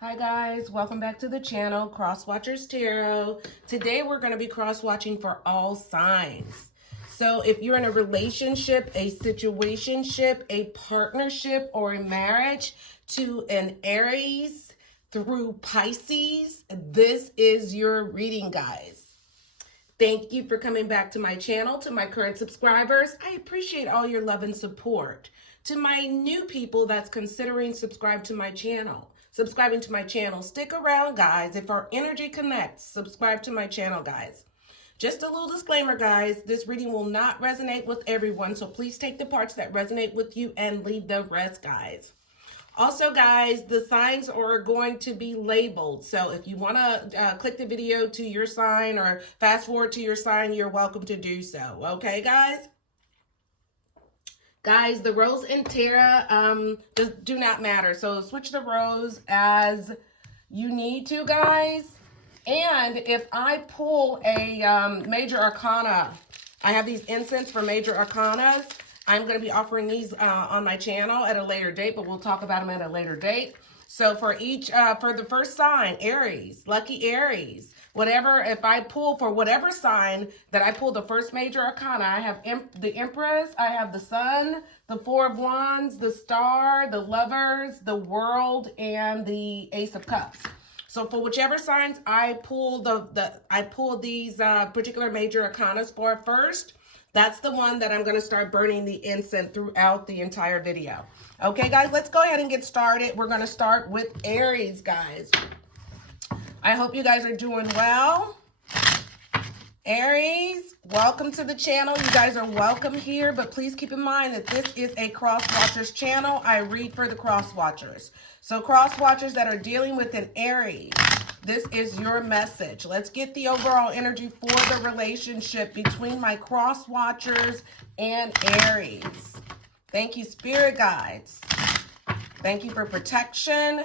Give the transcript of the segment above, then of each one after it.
Hi guys, welcome back to the channel, Cross Watchers Tarot. Today we're going to be cross watching for all signs. So if you're in a relationship, a situationship, a partnership, or a marriage to an Aries through Pisces, this is your reading, guys. Thank you for coming back to my channel. To my current subscribers, I appreciate all your love and support. To my new people that's considering subscribing to my channel, stick around, guys. If our energy connects, subscribe to my channel, guys. Just a little disclaimer, guys. This reading will not resonate with everyone, so please take the parts that resonate with you and leave the rest, guys. Also, guys, the signs are going to be labeled. So if you want to click the video to your sign or fast forward to your sign, you're welcome to do so. Okay, guys? Guys, the rose and Tara just do not matter. So switch the rose as you need to, guys. And if I pull a major arcana, I have these incense for major arcanas. I'm going to be offering these on my channel at a later date, but we'll talk about them at a later date. So for each, for the first sign, Aries, lucky Aries, whatever, if I pull for whatever sign that I pull the first major arcana, I have the Empress, I have the Sun, the Four of Wands, the Star, the Lovers, the World, and the Ace of Cups. So for whichever signs I pull I pull these particular major arcanas for first, that's the one that I'm going to start burning the incense throughout the entire video. Okay, guys, let's go ahead and get started. We're going to start with Aries, guys. I hope you guys are doing well. Aries, welcome to the channel. You guys are welcome here, but please keep in mind that this is a Cross Watchers channel. I read for the Cross Watchers. So Cross Watchers that are dealing with an Aries, this is your message. Let's get the overall energy for the relationship between my Cross Watchers and Aries. Thank you, Spirit Guides. Thank you for protection.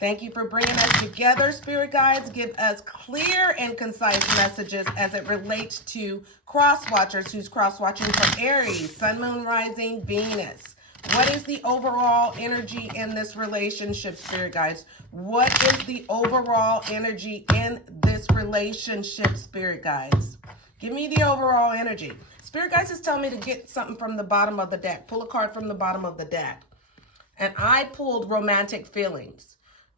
Thank you for bringing us together, Spirit Guides. Give us clear and concise messages as it relates to Cross Watchers who's cross-watching for Aries, Sun, Moon, Rising, Venus. What is the overall energy in this relationship, Spirit Guides? What is the overall energy in this relationship, Spirit Guides? Give me the overall energy. Spirit Guides is telling me to get something from the bottom of the deck. Pull a card from the bottom of the deck. And I pulled romantic feelings.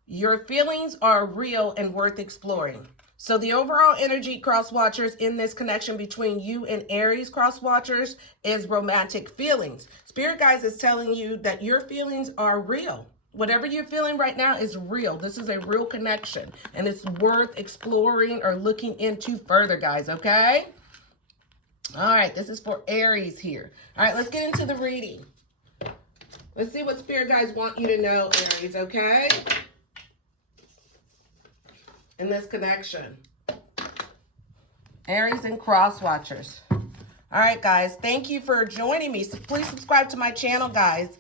Your feelings are real and worth exploring. So the overall energy, Cross Watchers, in this connection between you and Aries, Cross Watchers, is romantic feelings. Spirit Guides is telling you that your feelings are real. Whatever you're feeling right now is real. This is a real connection, and it's worth exploring or looking into further, guys, okay? All right, this is for Aries here. All right, let's get into the reading. Let's see what Spirit Guides want you to know, Aries, okay? In this connection. Aries and Cross Watchers. All right, guys, thank you for joining me. So please subscribe to my channel, guys.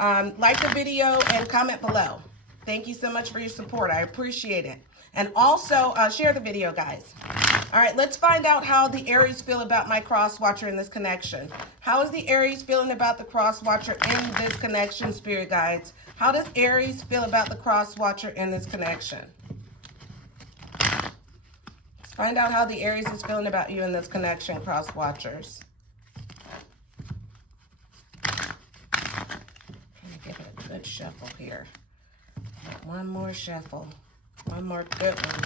Like the video and comment below. Thank you so much for your support. I appreciate it. And also share the video, guys. All right, let's find out how the Aries feel about my Cross Watcher in this connection. How is the Aries feeling about the Cross Watcher in this connection, Spirit Guides? How does Aries feel about the Cross Watcher in this connection? Let's find out how the Aries is feeling about you in this connection, Cross Watchers. Let me give it a good shuffle here. One more shuffle. One more good one.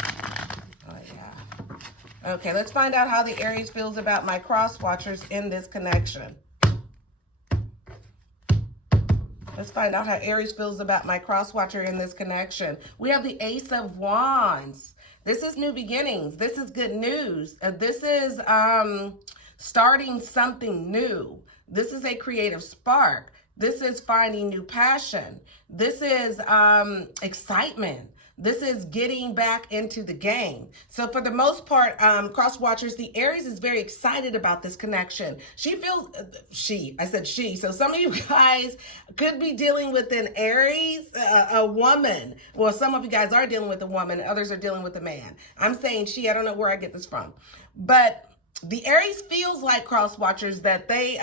Oh, yeah. Okay, let's find out how the Aries feels about my Cross Watchers in this connection. Let's find out how Aries feels about my Cross Watcher in this connection. We have the Ace of Wands. This is new beginnings. This is good news. This is starting something new. This is a creative spark. This is finding new passion. This is excitement. This is getting back into the game. So for the most part, Cross Watchers, the Aries is very excited about this connection. She feels, I said she. So some of you guys could be dealing with an Aries, a woman. Well, some of you guys are dealing with a woman, others are dealing with a man. I'm saying she, I don't know where I get this from. But the Aries feels like, cross watchers, that they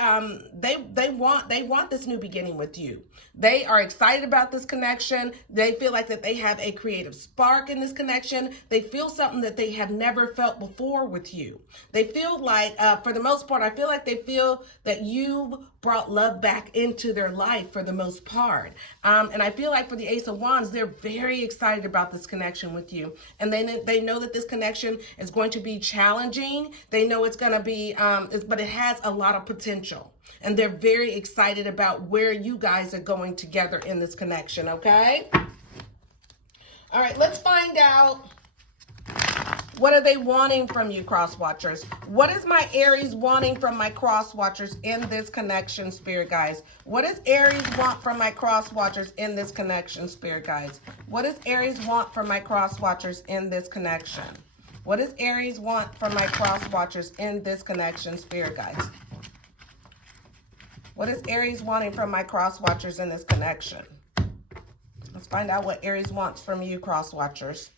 want this new beginning with you. They are excited about this connection. They feel like that they have a creative spark in this connection. They feel something that they have never felt before with you. They feel like, for the most part, I feel like they feel that you've brought love back into their life for the most part. And I feel like for the Ace of Wands, they're very excited about this connection with you. And they know that this connection is going to be challenging. They know it's going to be, but it has a lot of potential. And they're very excited about where you guys are going together in this connection, okay? All right, let's find out, what are they wanting from you, cross watchers? What is my Aries wanting from my cross watchers in this connection, spirit guys? What does Aries want from my cross watchers in this connection, spirit guys? What does Aries want from my cross watchers in this connection? What does Aries want from my cross watchers in this connection, spirit guys? What is Aries wanting from my cross watchers in this connection? Let's find out what Aries wants from you, cross watchers.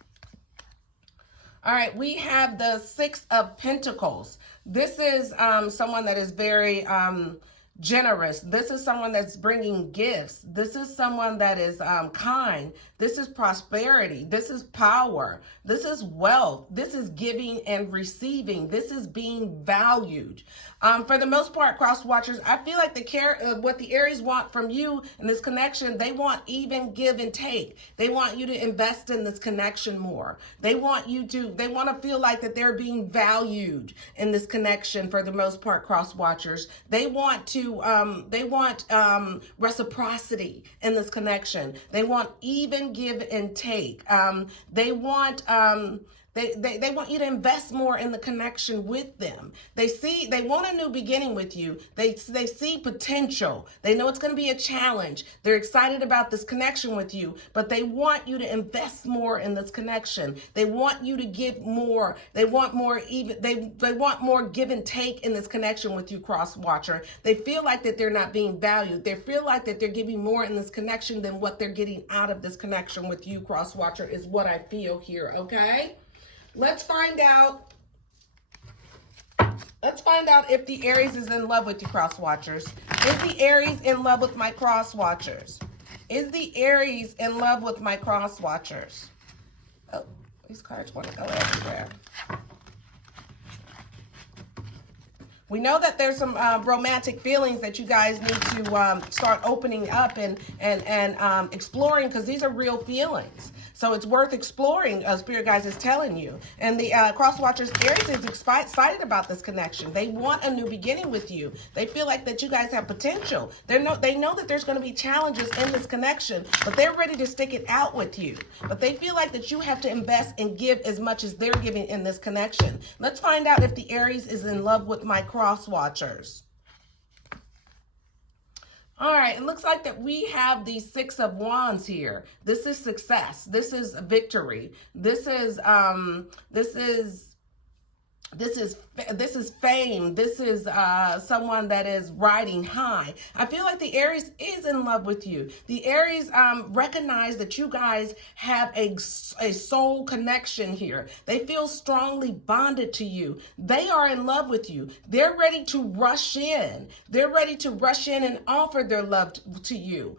All right, we have the Six of Pentacles. This is someone that is very generous. This is someone that's bringing gifts. This is someone that is kind. This is prosperity. This is power. This is wealth. This is giving and receiving. This is being valued. For the most part, cross watchers, I feel like what the Aries want from you in this connection, they want even give and take. They want you to invest in this connection more. They want to feel like that they're being valued in this connection for the most part, cross watchers. They want reciprocity in this connection. They want even give and take. They want you to invest more in the connection with them. They want a new beginning with you. They see potential. They know it's going to be a challenge. They're excited about this connection with you, but they want you to invest more in this connection. They want you to give more. They want more they want more give and take in this connection with you, cross watcher. They feel like that they're not being valued. They feel like that they're giving more in this connection than what they're getting out of this connection with you, cross watcher, is what I feel here, okay? Let's find out if the Aries is in love with you, cross watchers. Is the Aries in love with my cross watchers? Is the Aries in love with my cross watchers? Oh, these cards want to go everywhere. We know that there's some romantic feelings that you guys need to start opening up and exploring, because these are real feelings. So it's worth exploring, Spirit Guides is telling you. And the cross watchers, Aries is excited about this connection. They want a new beginning with you. They feel like that you guys have potential. They know that there's going to be challenges in this connection, but they're ready to stick it out with you. But they feel like that you have to invest and give as much as they're giving in this connection. Let's find out if the Aries is in love with my cross watchers. All right, it looks like that we have the Six of Wands here. This is success. This is victory. This is fame. This is someone that is riding high. I feel like the Aries is in love with you. The Aries recognize that you guys have a soul connection here. They feel strongly bonded to you. They are in love with you. They're ready to rush in. They're ready to rush in and offer their love to you.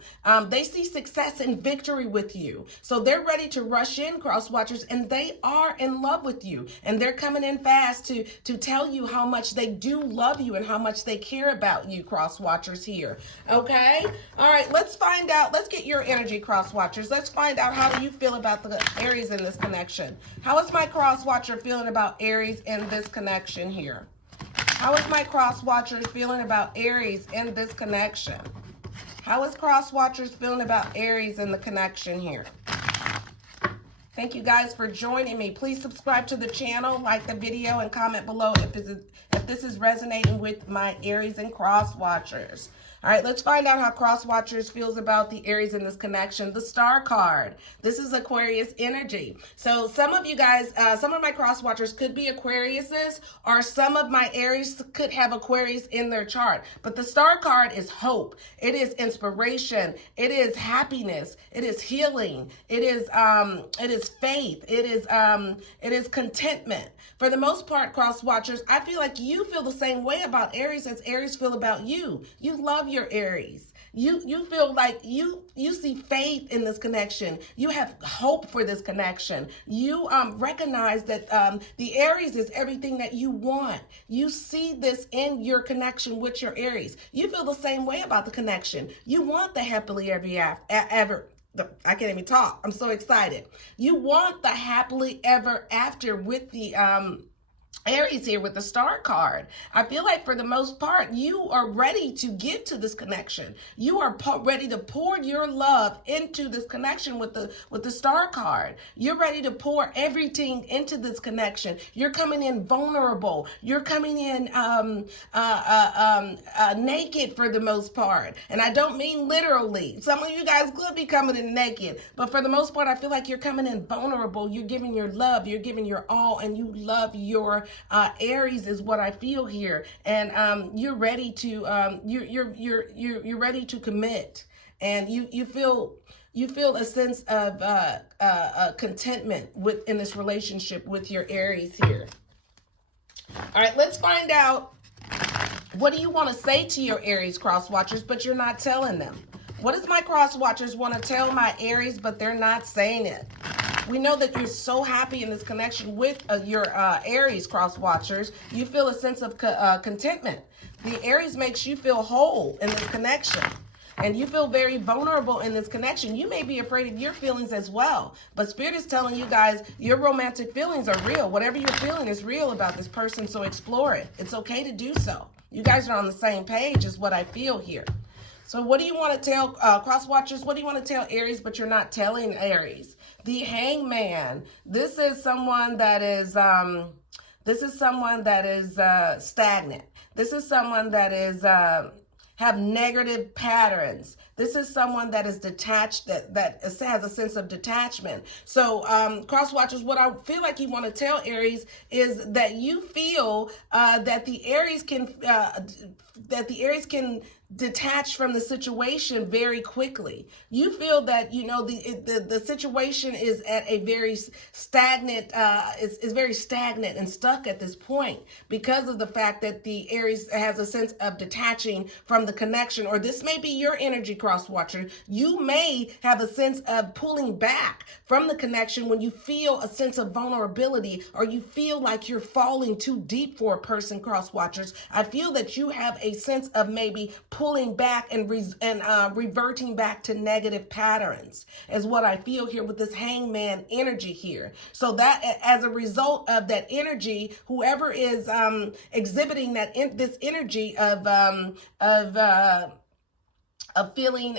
They see success and victory with you. So they're ready to rush in, cross watchers, and they are in love with you. And they're coming in fast to tell you how much they do love you and how much they care about you, cross watchers here. Okay? All right, let's find out. Let's get your energy, cross watchers. Let's find out, how do you feel about the Aries in this connection? How is my cross watcher feeling about Aries in this connection here? How is my cross watchers feeling about Aries in this connection? How is cross watchers feeling about Aries in the connection here? Thank you guys for joining me. Please subscribe to the channel, like the video, and comment below if this is resonating with my Aries and cross watchers. All right, let's find out how cross watchers feels about the Aries in this connection. The Star card. This is Aquarius energy. So some of you guys, some of my cross watchers could be Aquariuses, or some of my Aries could have Aquarius in their chart. But the Star card is hope. It is inspiration. It is happiness. It is healing. It is faith. It is contentment. For the most part, cross watchers, I feel like you feel the same way about Aries as Aries feel about you. You love your Aries. You feel like you see faith in this connection. You have hope for this connection. You recognize that the Aries is everything that you want. You see this in your connection with your Aries. You feel the same way about the connection. You want the happily ever. I can't even talk. I'm so excited. You want the happily ever after with the Aries here with the Star card. I feel like for the most part, you are ready to give to this connection. You are ready to pour your love into this connection with the Star card. You're ready to pour everything into this connection. You're coming in vulnerable. You're coming in naked for the most part. And I don't mean literally. Some of you guys could be coming in naked, but for the most part, I feel like you're coming in vulnerable. You're giving your love. You're giving your all, and you love your Aries is what I feel here, and you're ready to you're ready to commit, and you feel a sense of contentment in this relationship with your Aries here. All right, let's find out, what do you want to say to your Aries cross watchers, but you're not telling them? What does my cross watchers want to tell my Aries, but they're not saying it? We know that you're so happy in this connection with your Aries cross watchers. You feel a sense of contentment. The Aries makes you feel whole in this connection. And you feel very vulnerable in this connection. You may be afraid of your feelings as well. But Spirit is telling you guys your romantic feelings are real. Whatever you're feeling is real about this person, so explore it. It's okay to do so. You guys are on the same page is what I feel here. So what do you want to tell cross watchers? What do you want to tell Aries, but you're not telling Aries? The Hangman. This is someone that is stagnant. This is someone that is have negative patterns. This is someone that is detached, that has a sense of detachment. So cross watchers, what I feel like you want to tell Aries is that you feel that the Aries can detach from the situation very quickly. You feel that, you know, the situation is at a very stagnant, is very stagnant and stuck at this point because of the fact that the Aries has a sense of detaching from the connection. Or this may be your energy, cross watcher. You may have a sense of pulling back from the connection when you feel a sense of vulnerability, or you feel like you're falling too deep for a person, cross watchers. I feel that you have a sense of maybe pulling back and reverting back to negative patterns is what I feel here with this Hangman energy here. So that as a result of that energy, whoever is exhibiting this energy of feeling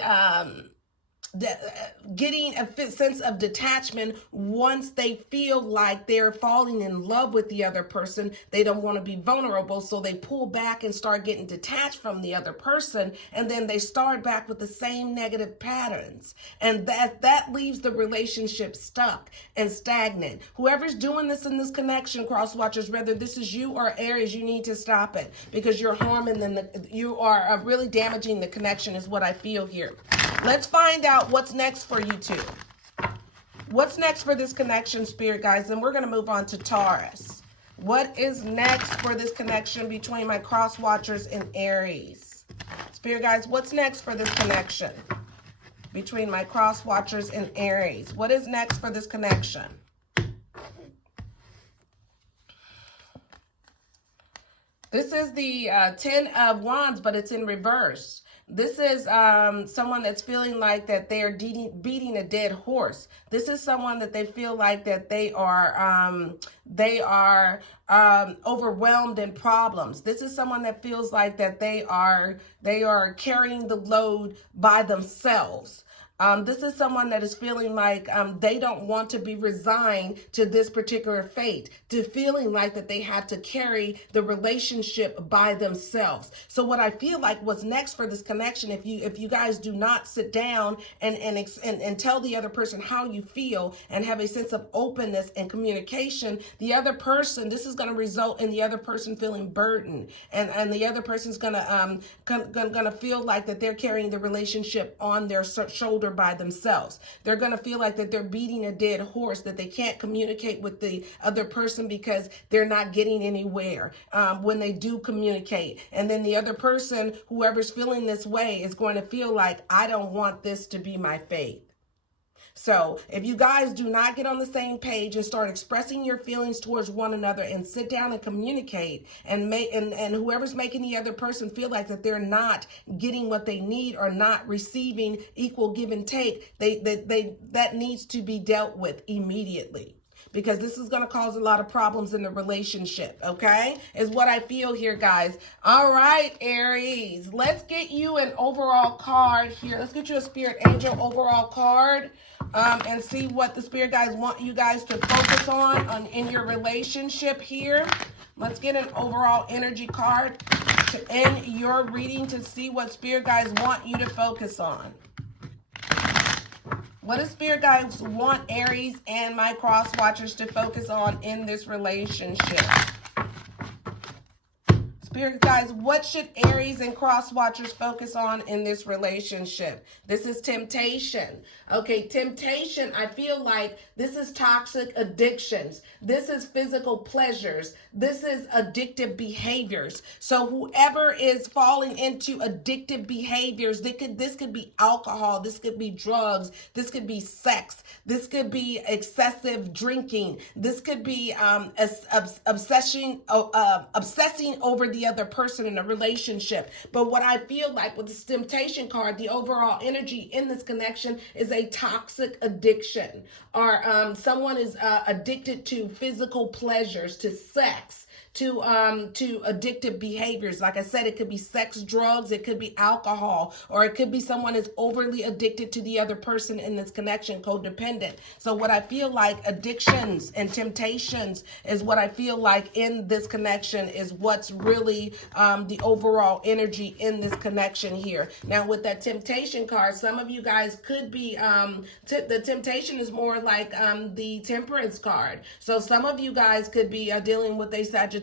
getting a sense of detachment once they feel like they're falling in love with the other person. They don't want to be vulnerable, so they pull back and start getting detached from the other person, and then they start back with the same negative patterns, and that leaves the relationship stuck and stagnant. Whoever's doing this in this connection, cross watchers, whether this is you or Aries, you need to stop it, because you're harming you are really damaging the connection is what I feel here. Let's find out what's next for you two. What's next for this connection, Spirit guys? And we're going to move on to Taurus. What is next for this connection between my cross watchers and Aries? Spirit guys, what's next for this connection between my cross watchers and Aries? What is next for this connection? This is the 10 of Wands, but it's in reverse. This is someone that's feeling like that they are beating a dead horse. This is someone that they feel like that they are overwhelmed in problems. This is someone that feels like that they are carrying the load by themselves. This is someone that is feeling like they don't want to be resigned to this particular fate, to feeling like that they have to carry the relationship by themselves. So what I feel like what's next for this connection, if you guys do not sit down and tell the other person how you feel and have a sense of openness and communication, the other person, this is going to result in the other person feeling burdened, and the other person's gonna feel like that they're carrying the relationship on their shoulder they're by themselves. They're going to feel like that they're beating a dead horse, that they can't communicate with the other person because they're not getting anywhere when they do communicate. And then the other person, whoever's feeling this way, is going to feel like, I don't want this to be my fate. So if you guys do not get on the same page and start expressing your feelings towards one another and sit down and communicate and whoever's making the other person feel like that they're not getting what they need or not receiving equal give and take, that needs to be dealt with immediately. Because this is going to cause a lot of problems in the relationship, okay? Is what I feel here, guys. All right, Aries. Let's get you an overall card here. Let's get you a Spirit Angel overall card and see what the Spirit guides want you guys to focus on in your relationship here. Let's get an overall energy card to end your reading to see what Spirit guides want you to focus on. What does Spirit guides want Aries and my cross watchers to focus on in this relationship? Spirit guides, what should Aries and cross watchers focus on in this relationship? This is temptation. Okay, temptation, I feel like this is toxic addictions. This is physical pleasures. This is addictive behaviors. So whoever is falling into addictive behaviors, this could be alcohol, this could be drugs, this could be sex, this could be excessive drinking, this could be obsessing over the other person in a relationship. But what I feel like with this temptation card, the overall energy in this connection is a toxic addiction, or someone is addicted to physical pleasures, to sex, to addictive behaviors. Like I said, it could be sex, drugs, it could be alcohol, or it could be someone is overly addicted to the other person in this connection, codependent. So what I feel like addictions and temptations is what I feel like in this connection is what's really the overall energy in this connection here. Now with that temptation card, some of you guys could be, the temptation is more like the Temperance card. So some of you guys could be dealing with a Sagittarius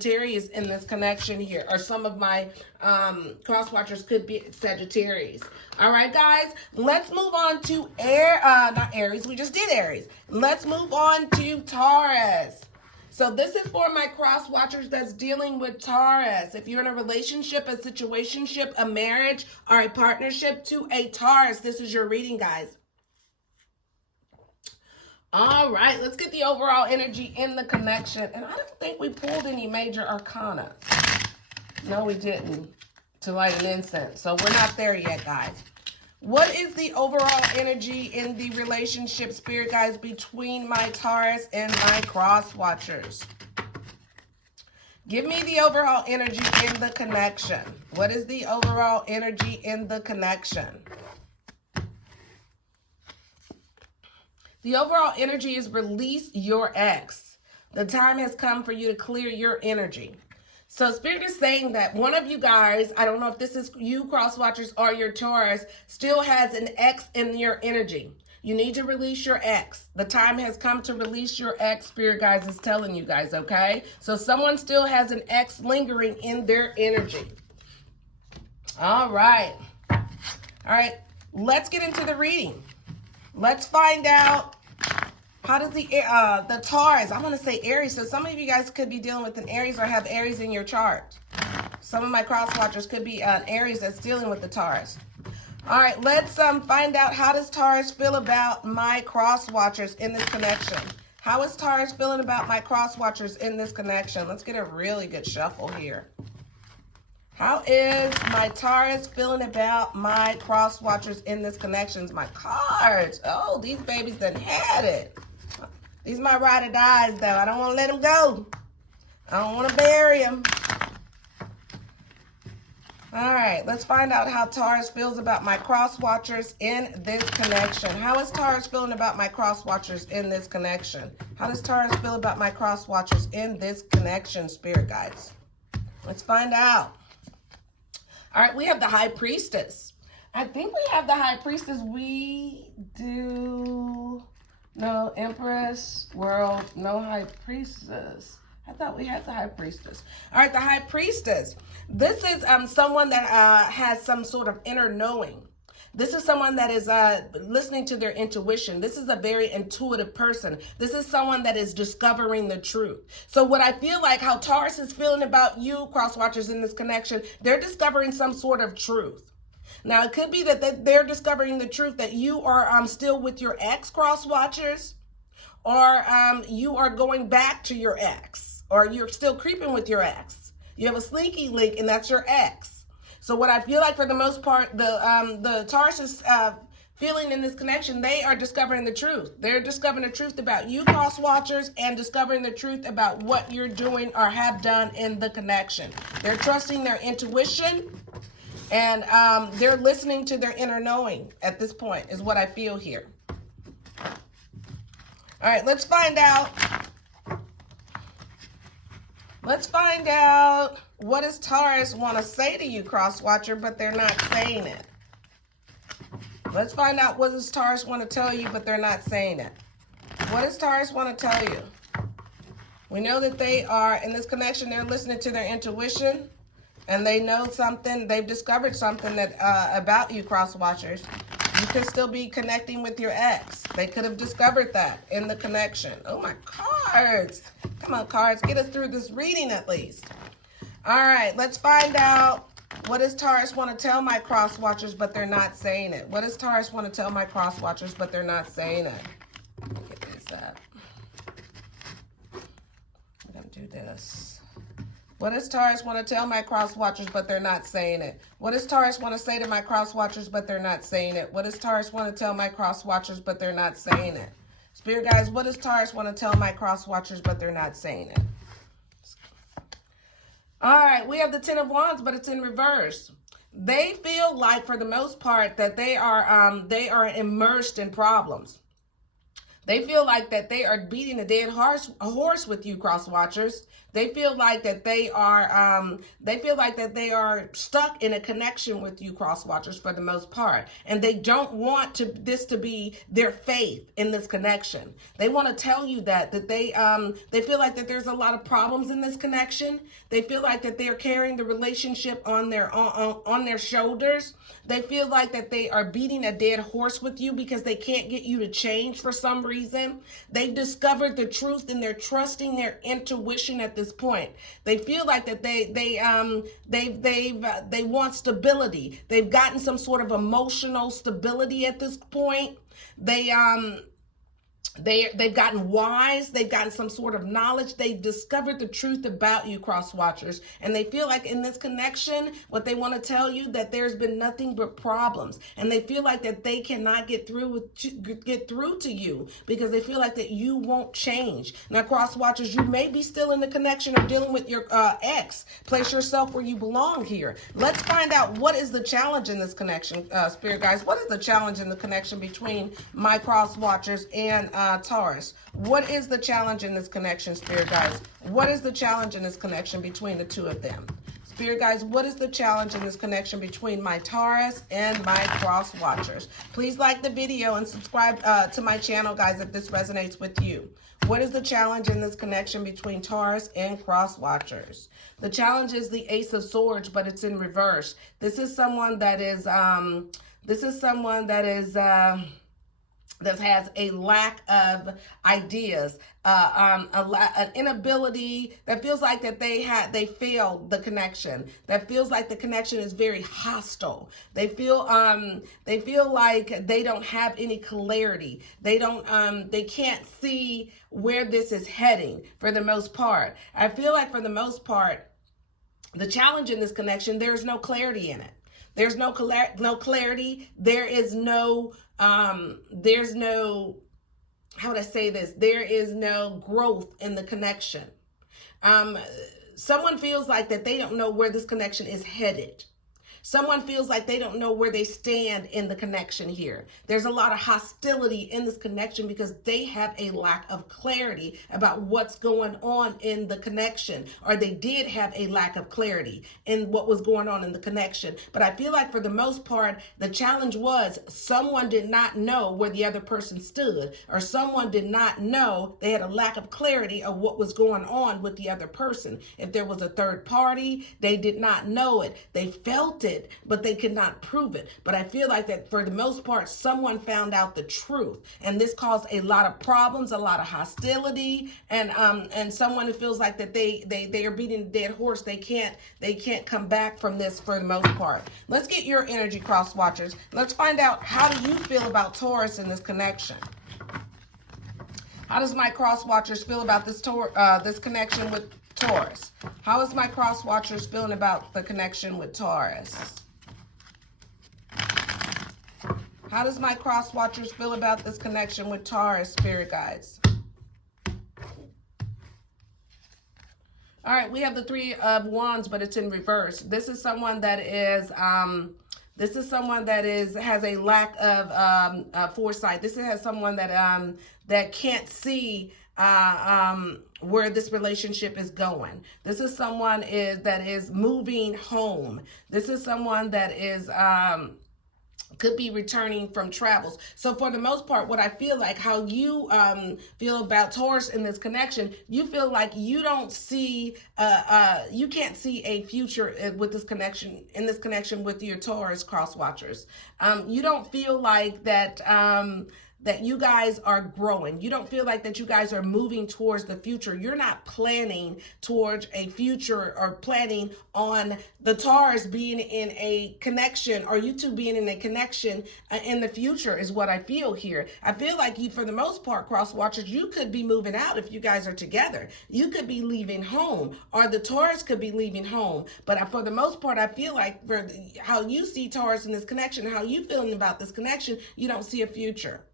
in this connection here, or some of my cross watchers could be Sagittarius. All right, guys, let's move on to not Aries. We just did Aries. Let's move on to Taurus. So this is for my cross watchers that's dealing with Taurus. If you're in a relationship, a situationship, a marriage, or a partnership to a Taurus, this is your reading, guys. All right, let's get the overall energy in the connection. And I don't think we pulled any major arcana. No, we didn't, to light an incense. So we're not there yet, guys. What is the overall energy in the relationship, Spirit guides, between my Taurus and my cross watchers? Give me the overall energy in the connection. What is the overall energy in the connection? The overall energy is release your ex. The time has come for you to clear your energy. So Spirit is saying that one of you guys, I don't know if this is you cross watchers or your Taurus, still has an ex in your energy. You need to release your ex. The time has come to release your ex, Spirit guides is telling you guys, okay? So someone still has an ex lingering in their energy. All right. All right, let's get into the reading. Let's find out, how does the Taurus, I want to say Aries, so some of you guys could be dealing with an Aries or have Aries in your chart. Some of my cross watchers could be an Aries that's dealing with the Taurus. All right, let's find out, how does Taurus feel about my cross watchers in this connection? How is Taurus feeling about my cross watchers in this connection? Let's get a really good shuffle here. How is my Taurus feeling about my cross watchers in this connection? My cards. Oh, these babies done had it. These are my ride or dies, though. I don't want to let them go. I don't want to bury them. All right, let's find out how Taurus feels about my cross watchers in this connection. How is Taurus feeling about my cross watchers in this connection? How does Taurus feel about my cross watchers in this connection, Spirit guides? Let's find out. All right, we have the High Priestess. I think we have the High Priestess. We do. No, Empress, World, no High Priestess. I thought we had the High Priestess. All right, the High Priestess. This is someone that has some sort of inner knowing. This is someone that is listening to their intuition. This is a very intuitive person. This is someone that is discovering the truth. So what I feel like how Taurus is feeling about you, cross watchers, in this connection, they're discovering some sort of truth. Now, it could be that they're discovering the truth that you are still with your ex, cross watchers, or you are going back to your ex, or you're still creeping with your ex. You have a sneaky link, and that's your ex. So what I feel like for the most part, the Taurus is feeling in this connection, they are discovering the truth. They're discovering the truth about you, cross watchers, and discovering the truth about what you're doing or have done in the connection. They're trusting their intuition, and they're listening to their inner knowing at this point, is what I feel here. All right, let's find out. Let's find out, what does Taurus want to say to you, cross watcher, but they're not saying it. Let's find out, what does Taurus want to tell you, but they're not saying it. What does Taurus want to tell you? We know that they are, in this connection, they're listening to their intuition, and they know something, they've discovered something that about you, cross watchers. You could still be connecting with your ex. They could have discovered that in the connection. Oh, my cards. Come on, cards. Get us through this reading at least. All right, let's find out, what does Taurus want to tell my cross watchers, but they're not saying it? What does Taurus want to tell my cross watchers, but they're not saying it? Get this up. I'm going to do this. What does Taurus want to tell my cross watchers, but they're not saying it? What does Taurus want to say to my cross watchers, but they're not saying it? What does Taurus want to tell my cross watchers, but they're not saying it? Spirit guys, what does Taurus want to tell my cross watchers, but they're not saying it? All right, we have the Ten of Wands, but it's in reverse. They feel like, for the most part, that they are immersed in problems. They feel like that they are beating a dead horse with you, cross watchers. They feel like that they are stuck in a connection with you, cross watchers, for the most part. And they don't want this to be their faith in this connection. They want to tell you that they feel like that there's a lot of problems in this connection. They feel like that they're carrying the relationship on their shoulders. They feel like that they are beating a dead horse with you because they can't get you to change for some reason. They've discovered the truth, and they're trusting their intuition at this point. They feel like that they want stability. They've gotten some sort of emotional stability at this point. They've gotten wise. They've gotten some sort of knowledge. They've discovered the truth about you, cross watchers. And they feel like in this connection, what they want to tell you, that there's been nothing but problems. And they feel like that they cannot get through to you because they feel like that you won't change. Now, cross watchers, you may be still in the connection or dealing with your ex. Place yourself where you belong here. Let's find out, what is the challenge in this connection, spirit guys. What is the challenge in the connection between my cross watchers and Taurus? What is the challenge in this connection, spirit guys? What is the challenge in this connection between the two of them? Spirit guys, what is the challenge in this connection between my Taurus and my cross watchers? Please like the video and subscribe to my channel, guys, if this resonates with you. What is the challenge in this connection between Taurus and cross watchers? The challenge is the Ace of Swords, but it's in reverse. This is someone that has a lack of ideas, an inability, that feels like that they failed the connection. That feels like the connection is very hostile. They feel like they don't have any clarity. They can't see where this is heading for the most part. I feel like for the most part, the challenge in this connection, there's no clarity in it. There's no clarity. There's no, how would I say this? There is no growth in the connection. Someone feels like that they don't know where this connection is headed. Someone feels like they don't know where they stand in the connection here. There's a lot of hostility in this connection because they have a lack of clarity about what's going on in the connection, or they did have a lack of clarity in what was going on in the connection. But I feel like for the most part, the challenge was someone did not know where the other person stood, or someone did not know, they had a lack of clarity of what was going on with the other person. If there was a third party, they did not know it. They felt it. it, but they could not prove it. But I feel like that for the most part, someone found out the truth, and this caused a lot of problems, a lot of hostility, and someone who feels like that they are beating a dead horse. They can't come back from this for the most part. Let's get your energy, cross watchers. Let's find out, how do you feel about Taurus in this connection? How does my cross watchers feel about this this connection with Taurus? How is my cross watchers feeling about the connection with Taurus? How does my cross watchers feel about this connection with Taurus, spirit guides? All right, we have the Three of Wands, but it's in reverse. This is someone that is has a lack of foresight. This has someone that that can't see where this relationship is going. This is someone that is moving home. This is someone that is could be returning from travels. So for the most part, what I feel like, how you feel about Taurus in this connection, you feel like you don't see, you can't see a future with this connection, in this connection with your Taurus cross watchers. You don't feel like that, that you guys are growing. You don't feel like that you guys are moving towards the future. You're not planning towards a future or planning on the Taurus being in a connection, or you two being in a connection in the future is what I feel here. I feel like you, for the most part, cross watchers, you could be moving out if you guys are together. You could be leaving home, or the Taurus could be leaving home. But for the most part, I feel like for how you see Taurus in this connection, how you feeling about this connection, you don't see a future.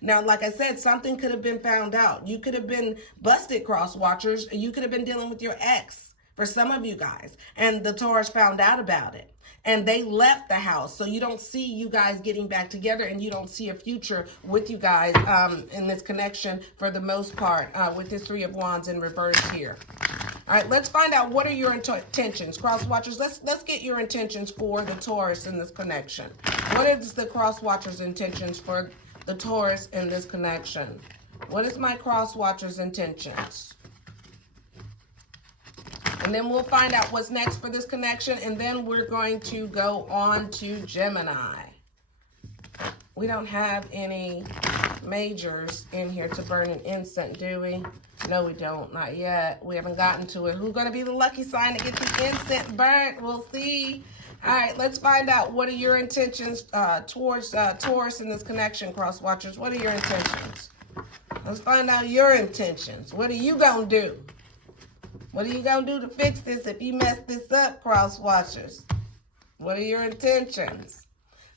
Now, like I said, something could have been found out. You could have been busted, cross watchers. You could have been dealing with your ex for some of you guys, and the Taurus found out about it, and they left the house. So you don't see you guys getting back together, and you don't see a future with you guys in this connection for the most part, with this Three of Wands in reverse here. All right, let's find out, what are your intentions, cross watchers. Let's get your intentions for the Taurus in this connection. What is the cross watchers' intentions for the Taurus in this connection? What is my cross watchers' intentions? And then we'll find out what's next for this connection, and then we're going to go on to Gemini. We don't have any majors in here to burn an incense, do we? No, we don't. Not yet. We haven't gotten to it. Who's going to be the lucky sign to get the incense burnt? We'll see. All right, let's find out, what are your intentions towards Taurus in this connection, cross watchers. What are your intentions? Let's find out your intentions. What are you going to do? What are you going to do to fix this if you mess this up, cross watchers? What are your intentions?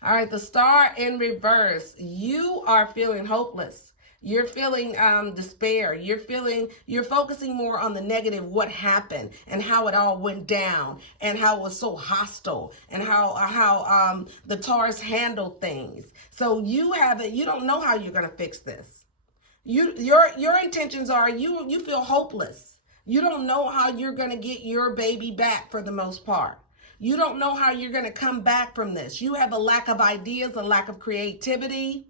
All right, the Star in reverse. You are feeling hopeless. You're feeling despair. You're focusing more on the negative, what happened and how it all went down and how it was so hostile and how the Taurus handled things. So you don't know how you're going to fix this. Your intentions are, you feel hopeless. You don't know how you're going to get your baby back for the most part. You don't know how you're going to come back from this. You have a lack of ideas, a lack of creativity.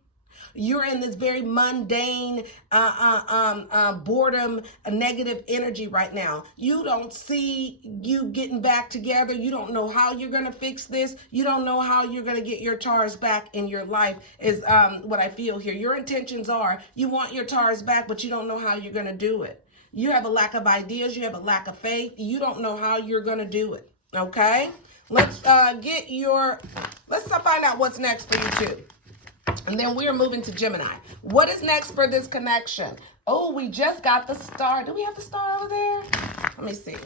You're in this very mundane, boredom, negative energy right now. You don't see you getting back together. You don't know how you're going to fix this. You don't know how you're going to get your Taurus back in your life is what I feel here. Your intentions are, you want your Taurus back, but you don't know how you're going to do it. You have a lack of ideas. You have a lack of faith. You don't know how you're going to do it. Okay? Let's find out what's next for you too. And then we're moving to Gemini. What is next for this connection? Oh, we just got the Star. Do we have the Star over there? Let me see.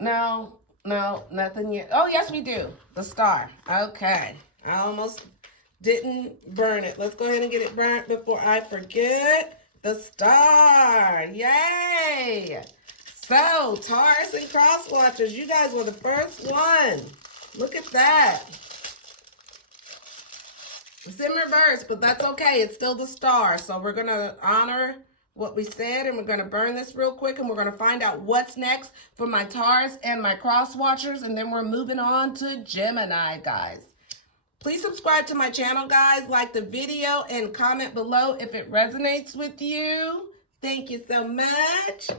No, nothing yet. Oh, yes, we do. The Star. Okay. I almost didn't burn it. Let's go ahead and get it burnt before I forget. The Star. Yay! So, Taurus and cross watchers, you guys were the first one. Look at that. It's in reverse, but that's okay. It's still the Star. So we're going to honor what we said, and we're going to burn this real quick, and we're going to find out what's next for my Taurus and my cross watchers, and then we're moving on to Gemini, guys. Please subscribe to my channel, guys. Like the video and comment below if it resonates with you. Thank you so much.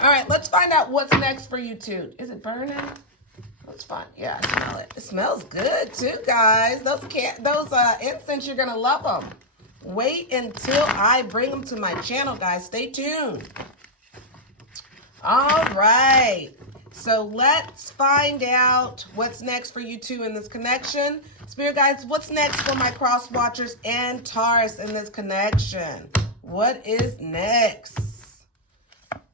All right, let's find out what's next for you two. Is it burning? That's fine. Yeah, I smell it. It smells good too, guys. Those incense, you're gonna love them. Wait until I bring them to my channel, guys. Stay tuned. All right. So let's find out what's next for you two in this connection. Spirit guides, what's next for my cross watchers and Taurus in this connection? What is next?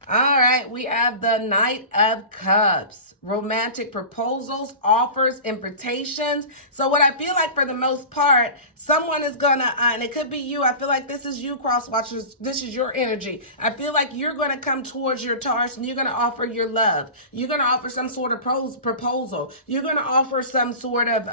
All right, we have the Knight of Cups. Romantic proposals, offers, invitations. So what I feel like for the most part, someone is gonna, and it could be you, I feel like this is you, cross watchers, this is your energy. I feel like you're gonna come towards your Taurus and you're gonna offer your love. You're gonna offer some sort of proposal. You're gonna offer some sort of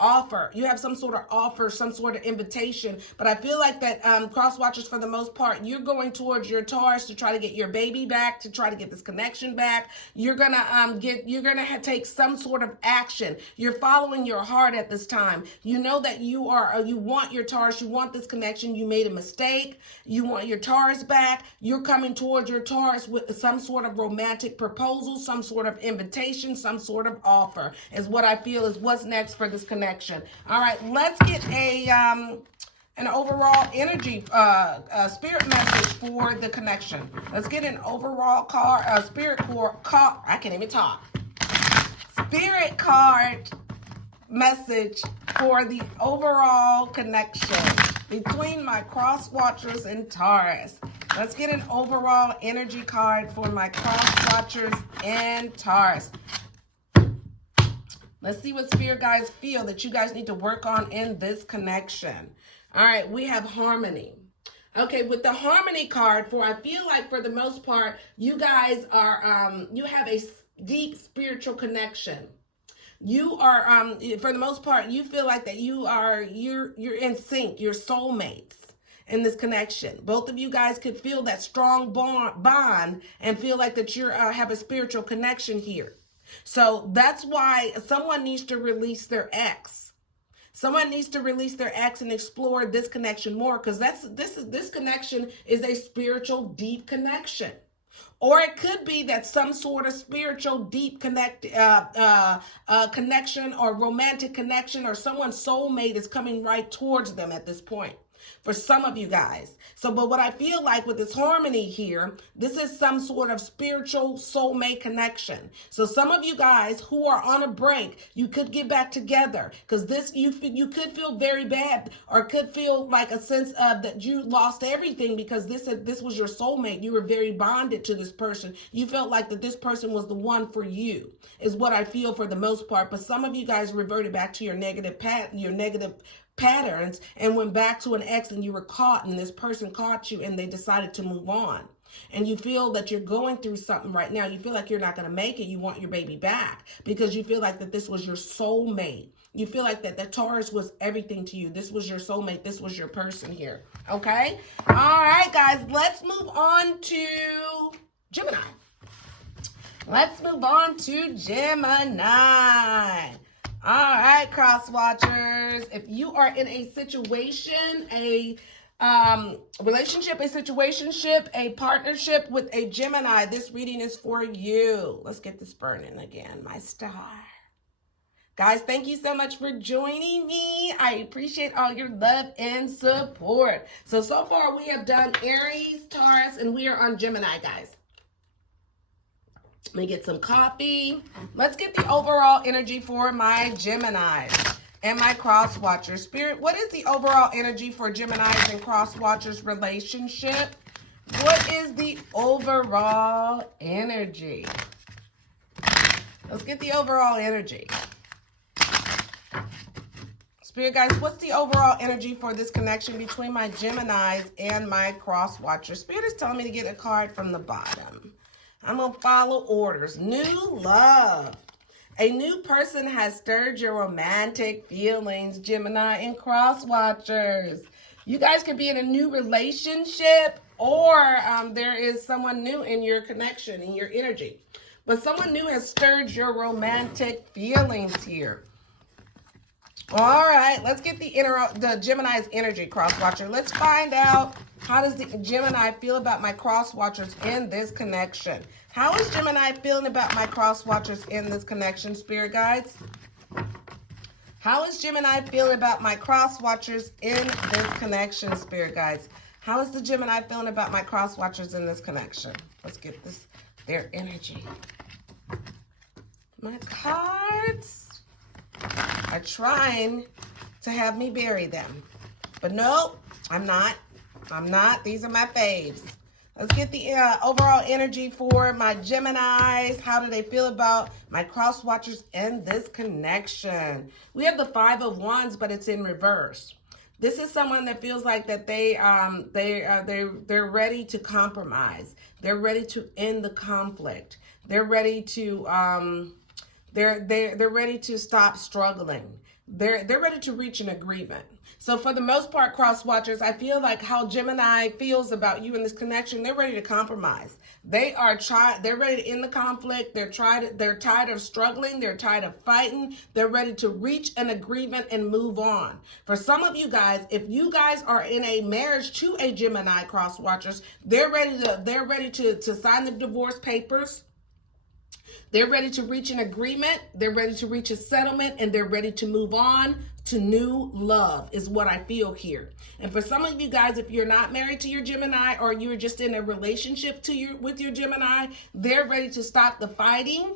offer. You have some sort of offer, some sort of invitation. But I feel like that cross watchers, for the most part, you're going towards your Taurus to try to get your baby back, to try to get this connection back. You're gonna take some sort of action. You're following your heart at this time. You know that you want your Taurus, you want this connection, you made a mistake, you want your Taurus back. You're coming towards your Taurus with some sort of romantic proposal, some sort of invitation, some sort of offer is what I feel is what's next for this connection. All right, let's get an overall energy, spirit message for the connection. Let's get an overall spirit card. I can't even talk. Spirit card message for the overall connection between my cross watchers and Taurus. Let's get an overall energy card for my cross watchers and Taurus. Let's see what spirit guides feel that you guys need to work on in this connection. All right, we have harmony. Okay, with the harmony card, I feel like for the most part, you guys are, you have a deep spiritual connection. You are, for the most part, you feel like that you're in sync, you're soulmates in this connection. Both of you guys could feel that strong bond and feel like that you have a spiritual connection here. So that's why someone needs to release their ex. Someone needs to release their ex and explore this connection more, because this connection is a spiritual deep connection. Or it could be that some sort of spiritual deep connection or romantic connection, or someone's soulmate is coming right towards them at this point. For some of you guys. So, but what I feel like with this harmony here, this is some sort of spiritual soulmate connection. So some of you guys who are on a break, you could get back together, because this, you could feel very bad, or could feel like a sense of that you lost everything, because this was your soulmate. You were very bonded to this person. You felt like that this person was the one for you, is what I feel for the most part. But some of you guys reverted back to your negative patterns and went back to an ex, and you were caught, and this person caught you, and they decided to move on. And you feel that you're going through something right now. You feel like you're not going to make it. You want your baby back because you feel like that this was your soulmate. You feel like that the Taurus was everything to you. This was your soulmate. This was your person here. Okay? All right, guys. Let's move on to Gemini. Let's move on to Gemini. All right, cross watchers. If you are in a situation, a relationship, a situationship, a partnership with a Gemini, this reading is for you. Let's get this burning again, my star. Guys, thank you so much for joining me. I appreciate all your love and support. So far we have done Aries, Taurus, and we are on Gemini, guys. Let me get some coffee. Let's get the overall energy for my Geminis and my cross watchers. Spirit, what is the overall energy for Geminis and cross watchers relationship? What is the overall energy? Let's get the overall energy. Spirit guys, what's the overall energy for this connection between my Geminis and my cross watchers? Spirit is telling me to get a card from the bottom. I'm going to follow orders. New love. A new person has stirred your romantic feelings, Gemini and cross watchers. You guys could be in a new relationship, or there is someone new in your connection, in your energy. But someone new has stirred your romantic feelings here. All right, let's get the Gemini's energy, cross watcher. Let's find out, how does the Gemini feel about my cross watchers in this connection? How is Gemini feeling about my cross watchers in this connection, spirit guides? How is Gemini feeling about my cross watchers in this connection, spirit guides? How is the Gemini feeling about my cross watchers in this connection? Let's get their energy. My cards are trying to have me bury them. But nope, I'm not. These are my faves. Let's get the overall energy for my Geminis. How do they feel about my cross watchers in this connection? We have the Five of Wands, but it's in reverse. This is someone that feels like that they're ready to compromise. They're ready to end the conflict. They're ready to they're ready to stop struggling. They're ready to reach an agreement. So for the most part, cross watchers, I feel like how Gemini feels about you in this connection, they're ready to compromise. They're ready to end the conflict. They're tired of struggling. They're tired of fighting. They're ready to reach an agreement and move on. For some of you guys, if you guys are in a marriage to a Gemini cross watchers, they're ready to sign the divorce papers. They're ready to reach an agreement. They're ready to reach a settlement, and they're ready to move on to new love is what I feel here. And for some of you guys, if you're not married to your Gemini or you're just in a relationship with your Gemini, they're ready to stop the fighting.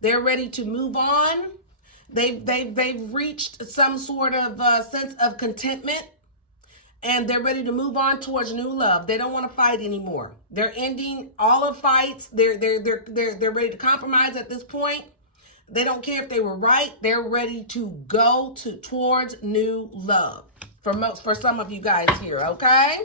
They're ready to move on. They've reached some sort of sense of contentment. And they're ready to move on towards new love. They don't want to fight anymore. They're ending all of fights. They're ready to compromise at this point. They don't care if they were right. They're ready to go towards new love. For some of you guys here, okay?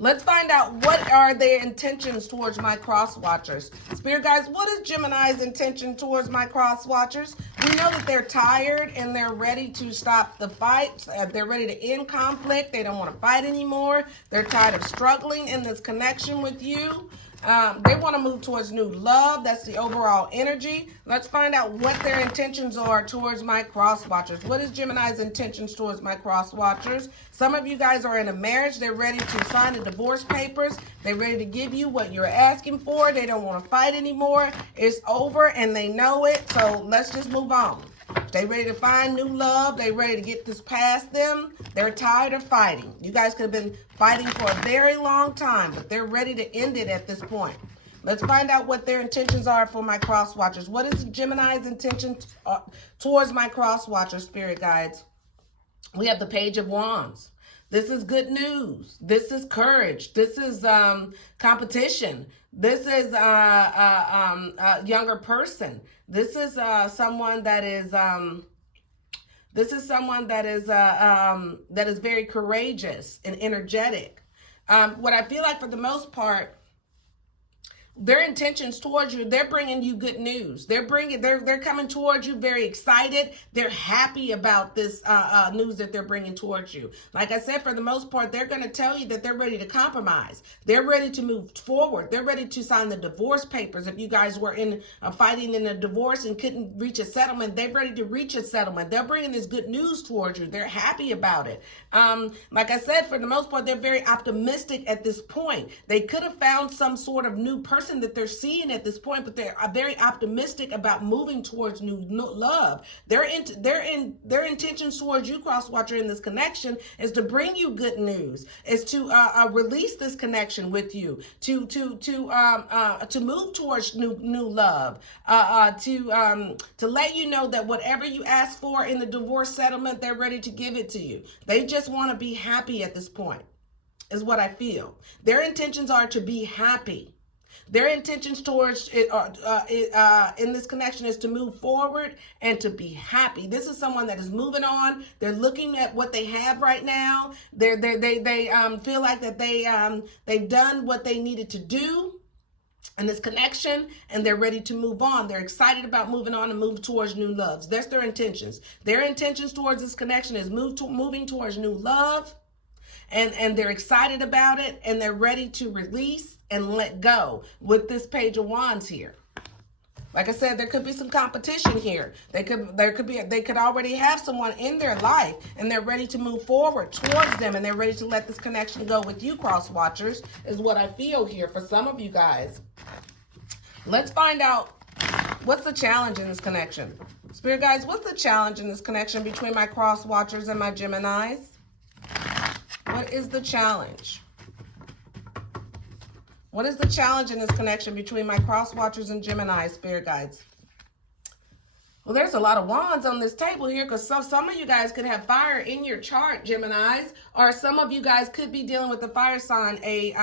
Let's find out, what are their intentions towards my cross watchers. Spirit guys, what is Gemini's intention towards my cross watchers? We know that they're tired and they're ready to stop the fight. They're ready to end conflict. They don't want to fight anymore. They're tired of struggling in this connection with you. They want to move towards new love. That's the overall energy. Let's find out what their intentions are towards my cross watchers. What is Gemini's intentions towards my cross watchers? Some of you guys are in a marriage. They're ready to sign the divorce papers. They're ready to give you what you're asking for. They don't want to fight anymore. It's over and they know it. So let's just move on. They ready to find new love. They ready to get this past them. They're tired of fighting. You guys could have been fighting for a very long time, but they're ready to end it at this point. Let's find out what their intentions are for my cross watchers. What is Gemini's intention towards my cross watchers, spirit guides? We have the Page of Wands. This is good news. This is courage. This is competition. This is a younger person. This is someone that is very courageous and energetic. What I feel like for the most part, their intentions towards you, they're bringing you good news. They're coming towards you very excited. They're happy about this news that they're bringing towards you. Like I said, for the most part, they're going to tell you that they're ready to compromise. They're ready to move forward. They're ready to sign the divorce papers. If you guys were in fighting in a divorce and couldn't reach a settlement, they're ready to reach a settlement. They're bringing this good news towards you. They're happy about it. Like I said, for the most part, they're very optimistic at this point. They could have found some sort of new person that they're seeing at this point, but they're very optimistic about moving towards new love. Their intentions towards you, cross watcher, in this connection is to bring you good news, is to release this connection with you, to move towards new love, to let you know that whatever you ask for in the divorce settlement, they're ready to give it to you. They just want to be happy at this point, is what I feel. Their intentions are to be happy. Their intentions towards it in this connection is to move forward and to be happy. This is someone that is moving on. They're looking at what they have right now. They feel like that they've done what they needed to do in this connection, and they're ready to move on. They're excited about moving on and move towards new loves. That's their intentions. Their intentions towards this connection is moving towards new love. And they're excited about it, and they're ready to release and let go with this Page of Wands here. Like I said, there could be some competition here. They could already have someone in their life and they're ready to move forward towards them and they're ready to let this connection go with you, cross watchers, is what I feel here for some of you guys. Let's find out what's the challenge in this connection. Spirit guides, what's the challenge in this connection between my cross watchers and my Geminis? What is the challenge? What is the challenge in this connection between my cross watchers and Gemini, spirit guides? Well, there's a lot of wands on this table here because some of you guys could have fire in your chart, Geminis, or some of you guys could be dealing with the fire sign, a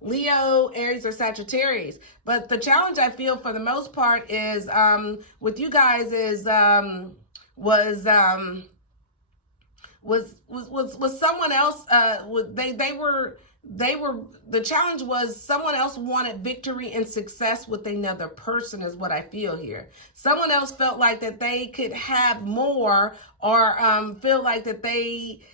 Leo, Aries, or Sagittarius. But the challenge I feel for the most part is with you guys is was someone else. The challenge was someone else wanted victory and success with another person is what I feel here. Someone else felt like that they could have more, or feel like that they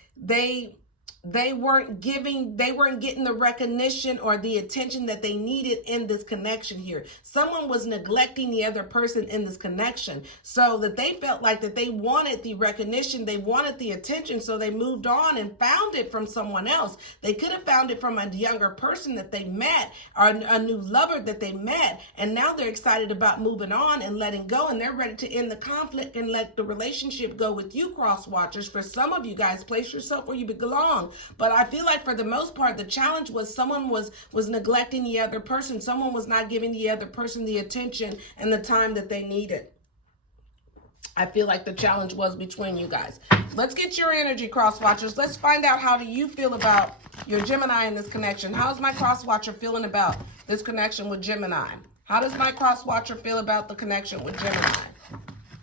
weren't getting the recognition or the attention that they needed in this connection here. Someone was neglecting the other person in this connection, so that they felt like that they wanted the recognition, they wanted the attention, so they moved on and found it from someone else. They could have found it from a younger person that they met, or a new lover that they met, and now they're excited about moving on and letting go, and they're ready to end the conflict and let the relationship go with you, cross watchers. For some of you guys, place yourself where you belong. But I feel like for the most part, the challenge was someone was neglecting the other person. Someone was not giving the other person the attention and the time that they needed. I feel like the challenge was between you guys. Let's get your energy, cross watchers. Let's find out, how do you feel about your Gemini in this connection? How's my cross watcher feeling about this connection with Gemini? How does my cross watcher feel about the connection with Gemini?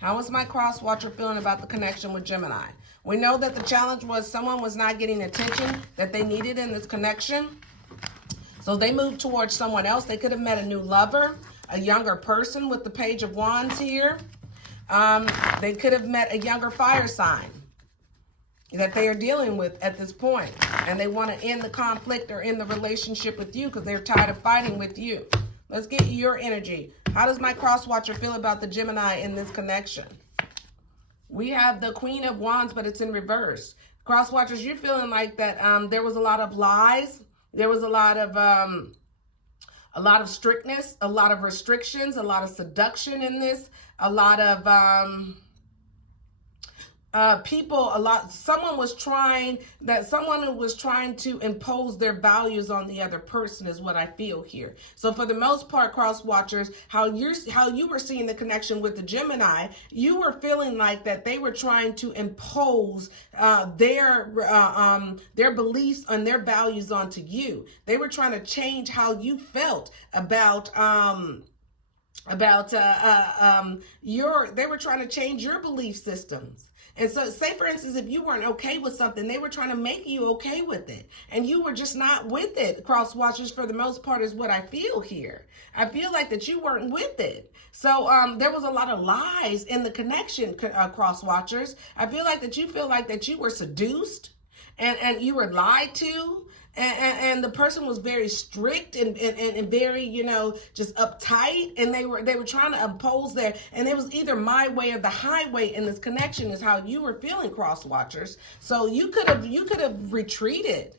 How is my cross watcher feeling about the connection with Gemini? We know that the challenge was someone was not getting attention that they needed in this connection. So they moved towards someone else. They could have met a new lover, a younger person with the Page of Wands here. They could have met a younger fire sign that they are dealing with at this point. And they want to end the conflict or end the relationship with you because they're tired of fighting with you. Let's get your energy. How does my cross watcher feel about the Gemini in this connection? We have the Queen of Wands, but it's in reverse. Cross watchers, you're feeling like that there was a lot of lies. There was a lot of strictness, a lot of restrictions, a lot of seduction in this, a lot of someone who was trying to impose their values on the other person is what I feel here. So for the most part, cross watchers, how you were seeing the connection with the Gemini, you were feeling like that they were trying to impose their beliefs and their values onto you. They were trying to change how you felt about they were trying to change your belief systems. And so say, for instance, if you weren't okay with something, they were trying to make you okay with it. And you were just not with it, cross watchers, for the most part, is what I feel here. I feel like that you weren't with it. So there was a lot of lies in the connection, cross watchers. I feel like that you feel like that you were seduced and you were lied to. And the person was very strict and very, just uptight, and they were trying to impose their, and it was either my way or the highway in this connection is how you were feeling, cross watchers. So you could have retreated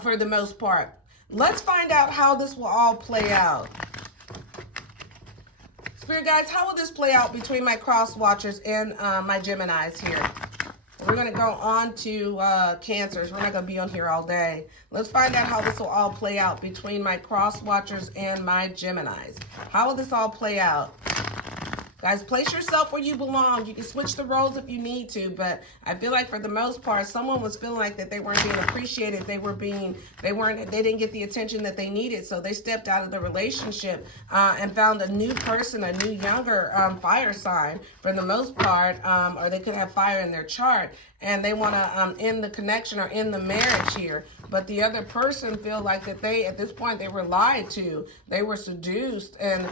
for the most part. Let's find out how this will all play out. Spirit guides, how will this play out between my cross watchers and my Geminis here? We're going to go on to Cancers. We're not going to be on here all day. Let's find out how this will all play out between my cross watchers and my Geminis. How will this all play out? Guys, place yourself where you belong. You can switch the roles if you need to, but I feel like for the most part, someone was feeling like that they weren't being appreciated. They didn't get the attention that they needed, so they stepped out of the relationship and found a new person, a new younger fire sign for the most part, or they could have fire in their chart, and they want to end the connection or end the marriage here. But the other person feel like that at this point, they were lied to, they were seduced, and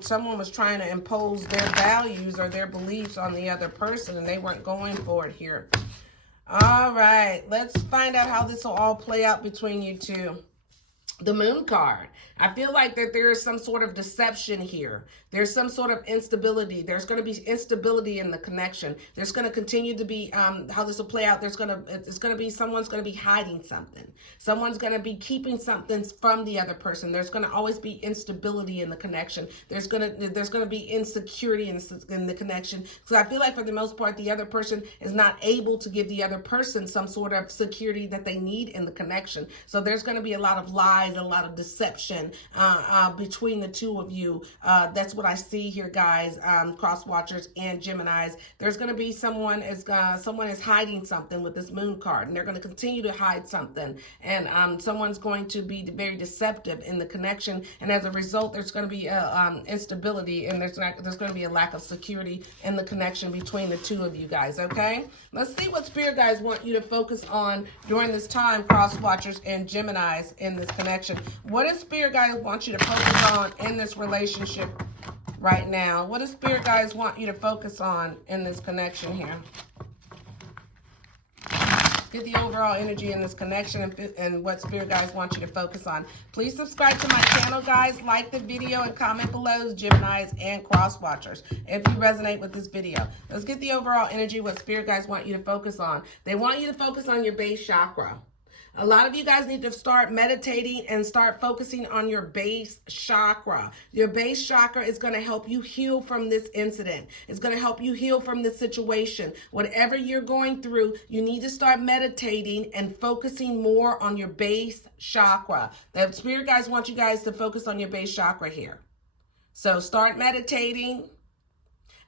someone was trying to impose their values or their beliefs on the other person, and they weren't going for it here. All right, let's find out how this will all play out between you two. The Moon card. I feel like that there is some sort of deception here. There's some sort of instability. There's going to be instability in the connection. There's going to continue to be, how this will play out, it's going to be, someone's going to be hiding something. Someone's going to be keeping something from the other person. There's going to always be instability in the connection. There's going to be insecurity in the connection. So I feel like for the most part, the other person is not able to give the other person some sort of security that they need in the connection. So there's going to be a lot of lies, a lot of deception between the two of you. That's what I see here, guys, cross watchers and Geminis. There's going to be someone is hiding something with this moon card, and they're going to continue to hide something. And someone's going to be very deceptive in the connection, and as a result, there's going to be instability, and there's going to be a lack of security in the connection between the two of you guys. Okay, let's see what spirit guys want you to focus on during this time, cross watchers and Geminis, in this connection. What does spirit guys want you to focus on in this relationship right now? What does spirit guys want you to focus on in this connection here? Get the overall energy in this connection and what spirit guys want you to focus on. Please subscribe to my channel, guys. Like the video and comment below, Geminis and cross watchers, if you resonate with this video. Let's get the overall energy, what spirit guys want you to focus on. They want you to focus on your base chakra. A lot of you guys need to start meditating and start focusing on your base chakra. Your base chakra is going to help you heal from this incident. It's going to help you heal from this situation. Whatever you're going through, you need to start meditating and focusing more on your base chakra. The spirit guys want you guys to focus on your base chakra here. So start meditating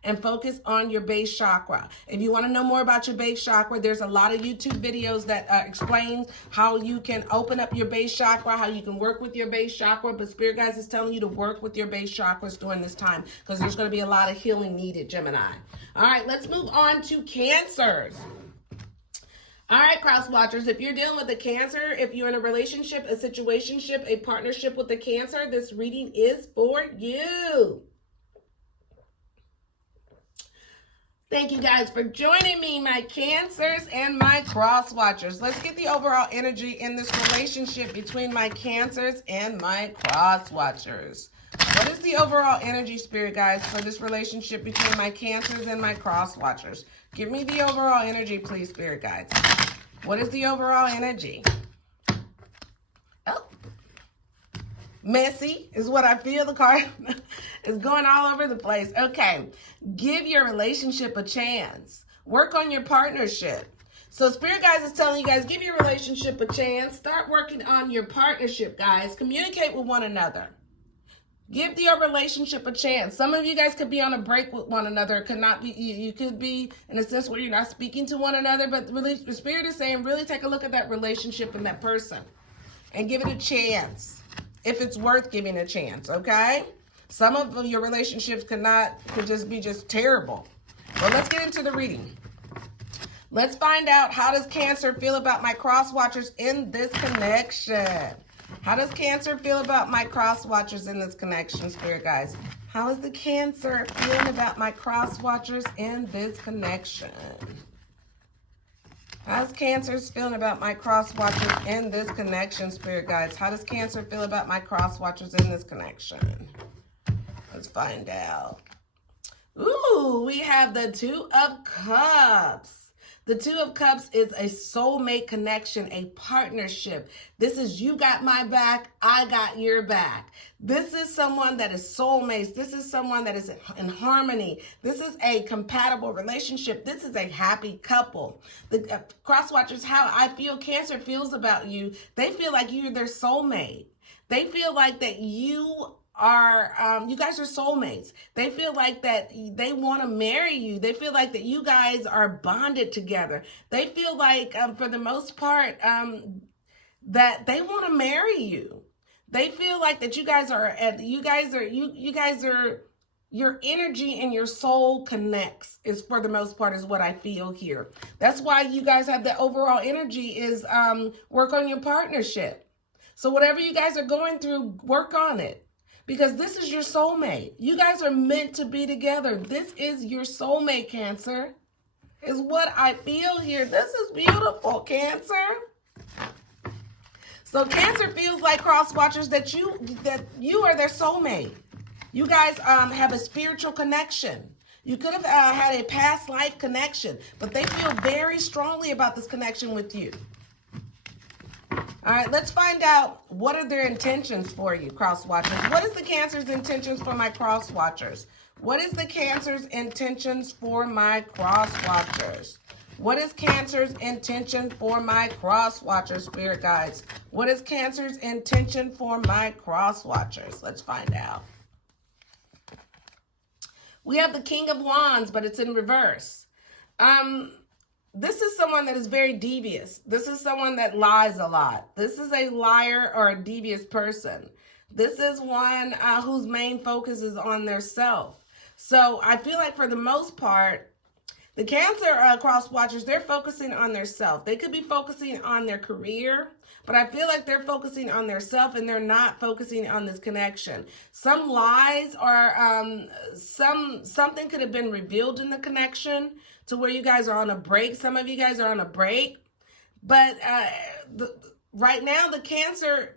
and focus on your base chakra. If you want to know more about your base chakra, there's a lot of YouTube videos that explains how you can open up your base chakra, how you can work with your base chakra. But spirit guys is telling you to work with your base chakras during this time, because there's going to be a lot of healing needed, Gemini. All right, let's move on to Cancers. All right, cross watchers, if you're dealing with a Cancer, if you're in a relationship, a situationship, a partnership with a Cancer, this reading is for you. Thank you guys for joining me, my Cancers and my cross watchers. Let's get the overall energy in this relationship between my Cancers and my cross watchers. What is the overall energy, spirit guys, for this relationship between my Cancers and my cross watchers? Give me the overall energy, please, spirit guides. What is the overall energy? Oh, messy is what I feel. The card is going all over the place. Okay, give your relationship a chance. Work on your partnership. So spirit guys is telling you guys, give your relationship a chance. Start working on your partnership, guys. Communicate with one another. Give your relationship a chance. Some of you guys could be on a break with one another. It could not be, you could be in a sense where you're not speaking to one another, but really, the spirit is saying, really take a look at that relationship and that person and give it a chance, if it's worth giving a chance, okay? Some of your relationships could just be terrible. Well, let's get into the reading. Let's find out, how does Cancer feel about my cross watchers in this connection? How does Cancer feel about my cross watchers in this connection, spirit guys? How is the Cancer feeling about my cross watchers in this connection? How's Cancer feeling about my cross watchers in this connection, spirit guides? How does Cancer feel about my cross watchers in this connection? Let's find out. Ooh, we have the Two of Cups. The Two of Cups is a soulmate connection, a partnership. This is you got my back, I got your back. This is someone that is soulmates. This is someone that is in harmony. This is a compatible relationship. This is a happy couple. The cross watchers, how I feel Cancer feels about you, they feel like you're their soulmate. They feel like that you guys are soulmates. They feel like that they want to marry you. They feel like that you guys are bonded together. They feel like, for the most part, that they want to marry you. They feel like that your energy and your soul connects, is for the most part is what I feel here. That's why you guys have the overall energy is work on your partnership. So whatever you guys are going through, work on it. Because this is your soulmate. You guys are meant to be together. This is your soulmate, Cancer, is what I feel here. This is beautiful, Cancer. So Cancer feels like cross watchers that you are their soulmate. You guys have a spiritual connection. You could have had a past life connection, but they feel very strongly about this connection with you. All right, let's find out what are their intentions for you, cross watchers. What is the Cancer's intentions for my cross watchers? What is the Cancer's intentions for my cross watchers? What is Cancer's intention for my cross watchers, spirit guides? What is Cancer's intention for my cross watchers? Let's find out. We have the King of Wands, but it's in reverse. This is someone that is very devious. This is someone that lies a lot. This is a liar or a devious person. This is one whose main focus is on their self. So I feel like for the most part, the Cancer cross watchers, they're focusing on their self. They could be focusing on their career, but I feel like they're focusing on their self and they're not focusing on this connection. Some lies or something could have been revealed in the connection to where you guys are on a break. Some of you guys are on a break, but right now the Cancer,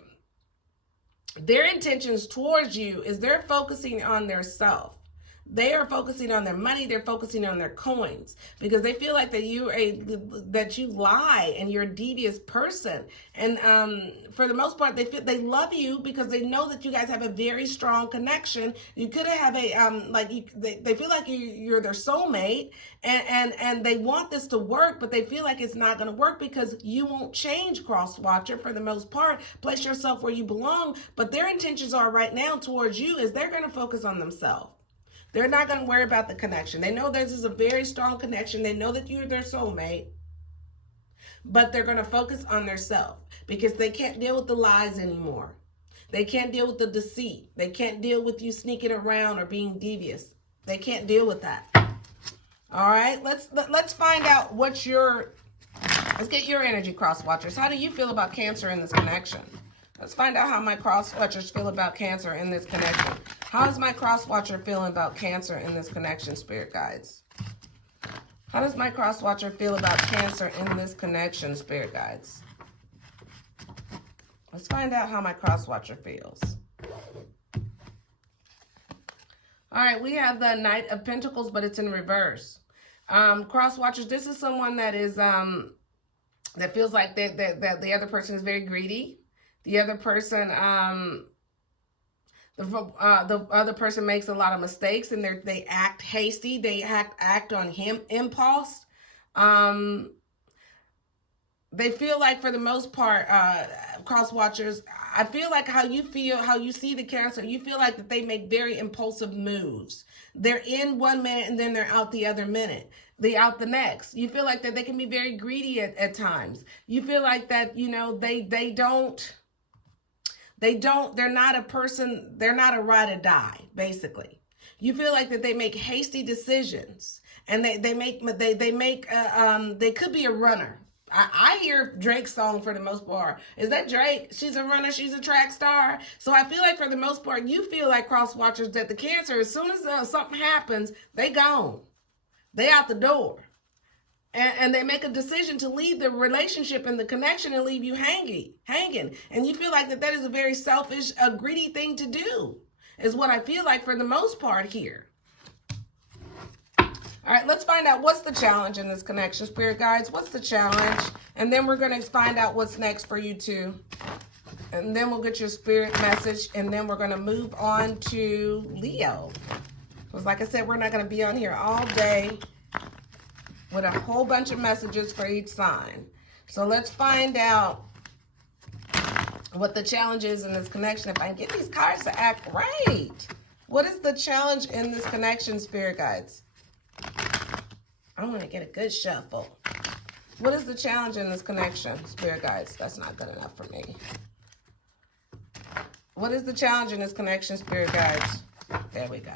their intentions towards you is they're focusing on their self. They are focusing on their money. They're focusing on their coins because they feel like that you lie and you're a devious person. And for the most part, they love you because they know that you guys have a very strong connection. You could have a they feel like you're their soulmate, and they want this to work, but they feel like it's not going to work because you won't change, cross watcher. For the most part, place yourself where you belong. But their intentions are right now towards you is they're going to focus on themselves. They're not going to worry about the connection. They know this is a very strong connection. They know that you're their soulmate, but they're going to focus on their self because they can't deal with the lies anymore. They can't deal with the deceit. They can't deal with you sneaking around or being devious. They can't deal with that. All right, let's find out let's get your energy, cross watchers. How do you feel about Cancer in this connection? Let's find out how my cross watchers feel about Cancer in this connection. How is my cross watcher feeling about Cancer in this connection, spirit guides? How does my cross watcher feel about Cancer in this connection, spirit guides? Let's find out how my cross watcher feels. All right, we have the Knight of Pentacles, but it's in reverse. Cross watchers, this is someone that is that feels like that the other person is very greedy. The other person, the other person makes a lot of mistakes and they act hasty. They act on impulse. They feel like, for the most part, cross watchers, I feel like how you see the Cancer, you feel like that they make very impulsive moves. They're in 1 minute and then they're out the other minute. They're out the next. You feel like that they can be very greedy at times. You feel like that, they're not a person, they're not a ride or die, basically. You feel like that they make hasty decisions and they could be a runner. I hear Drake's song for the most part. Is that Drake? She's a runner, she's a track star. So I feel like for the most part, you feel like, cross watchers, that the Cancer, as soon as something happens, they gone. They out the door. And they make a decision to leave the relationship and the connection and leave you hanging. And you feel like that is a very selfish, greedy thing to do, is what I feel like for the most part here. All right, let's find out what's the challenge in this connection, spirit guides. What's the challenge? And then we're going to find out what's next for you too. And then we'll get your spirit message. And then we're going to move on to Leo. Because like I said, we're not going to be on here all day with a whole bunch of messages for each sign. So let's find out what the challenge is in this connection. If I can get these cards to act right. What is the challenge in this connection, spirit guides? I'm going to get a good shuffle. What is the challenge in this connection, spirit guides? That's not good enough for me. What is the challenge in this connection, spirit guides? There we go.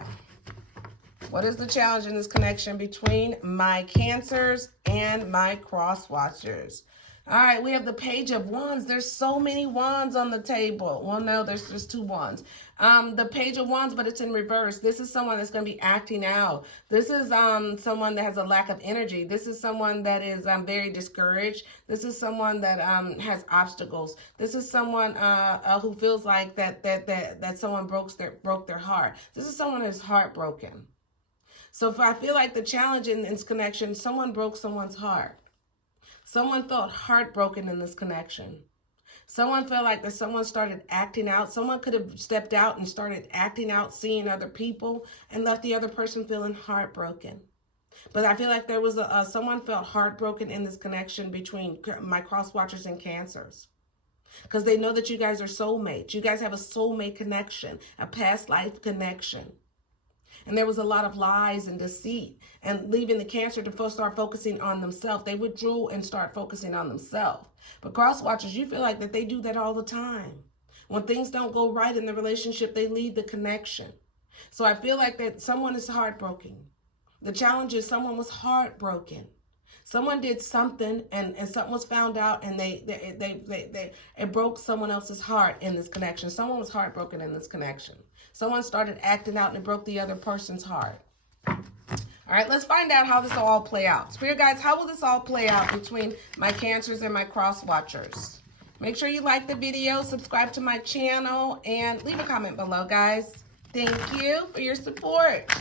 What is the challenge in this connection between my Cancers and my cross watchers? All right, we have the Page of Wands. There's so many wands on the table. Well, no, there's just 2 wands. The Page of Wands, but it's in reverse. This is someone that's going to be acting out. This is someone that has a lack of energy. This is someone that is very discouraged. This is someone that has obstacles. This is someone who feels like that someone broke their heart. This is someone who's heartbroken. So if I feel like the challenge in this connection, someone broke someone's heart. Someone felt heartbroken in this connection. Someone felt like that someone started acting out. Someone could have stepped out and started acting out, seeing other people, and left the other person feeling heartbroken. But I feel like there was someone felt heartbroken in this connection between my cross watchers and Cancers. Because they know that you guys are soulmates. You guys have a soulmate connection, a past life connection. And there was a lot of lies and deceit and leaving the Cancer to start focusing on themselves. They withdrew and start focusing on themselves. But cross watchers, you feel like that they do that all the time. When things don't go right in the relationship, they leave the connection. So I feel like that someone is heartbroken. The challenge is someone was heartbroken. Someone did something and something was found out and it broke someone else's heart in this connection. Someone was heartbroken in this connection. Someone started acting out and it broke the other person's heart. All right, let's find out how this will all play out. Spirit guides, how will this all play out between my Cancers and my cross watchers? Make sure you like the video, subscribe to my channel, and leave a comment below, guys. Thank you for your support.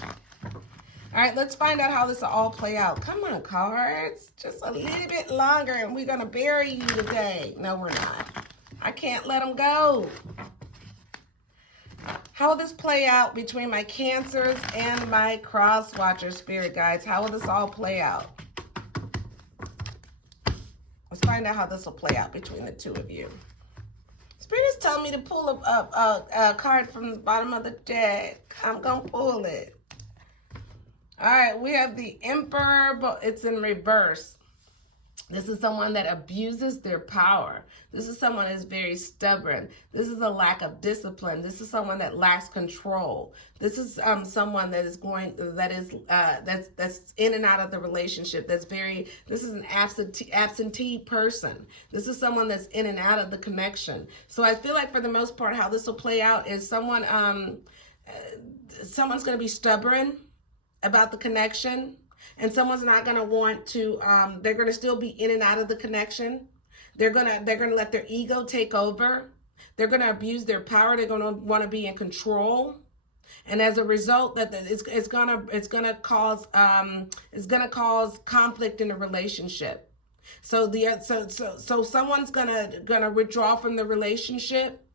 All right, let's find out how this will all play out. Come on, cards. Just a little bit longer and we're going to bury you today. No, we're not. I can't let them go. How will this play out between my Cancers and my cross watchers, spirit guides? How will this all play out? Let's find out how this will play out between the 2 of you. Spirit is telling me to pull a card from the bottom of the deck. I'm going to pull it. All right, we have the Emperor, but it's in reverse. This is someone that abuses their power. This is someone that's very stubborn. This is a lack of discipline. This is someone that lacks control. This is someone that is that's in and out of the relationship. This is an absentee person. This is someone that's in and out of the connection. So I feel like for the most part, how this will play out is someone's going to be stubborn about the connection. And someone's not going to want to, they're going to still be in and out of the connection. They're going to let their ego take over. They're going to abuse their power. They're going to want to be in control. And as a result, it's going to cause conflict in the relationship. So someone's going to withdraw from the relationship.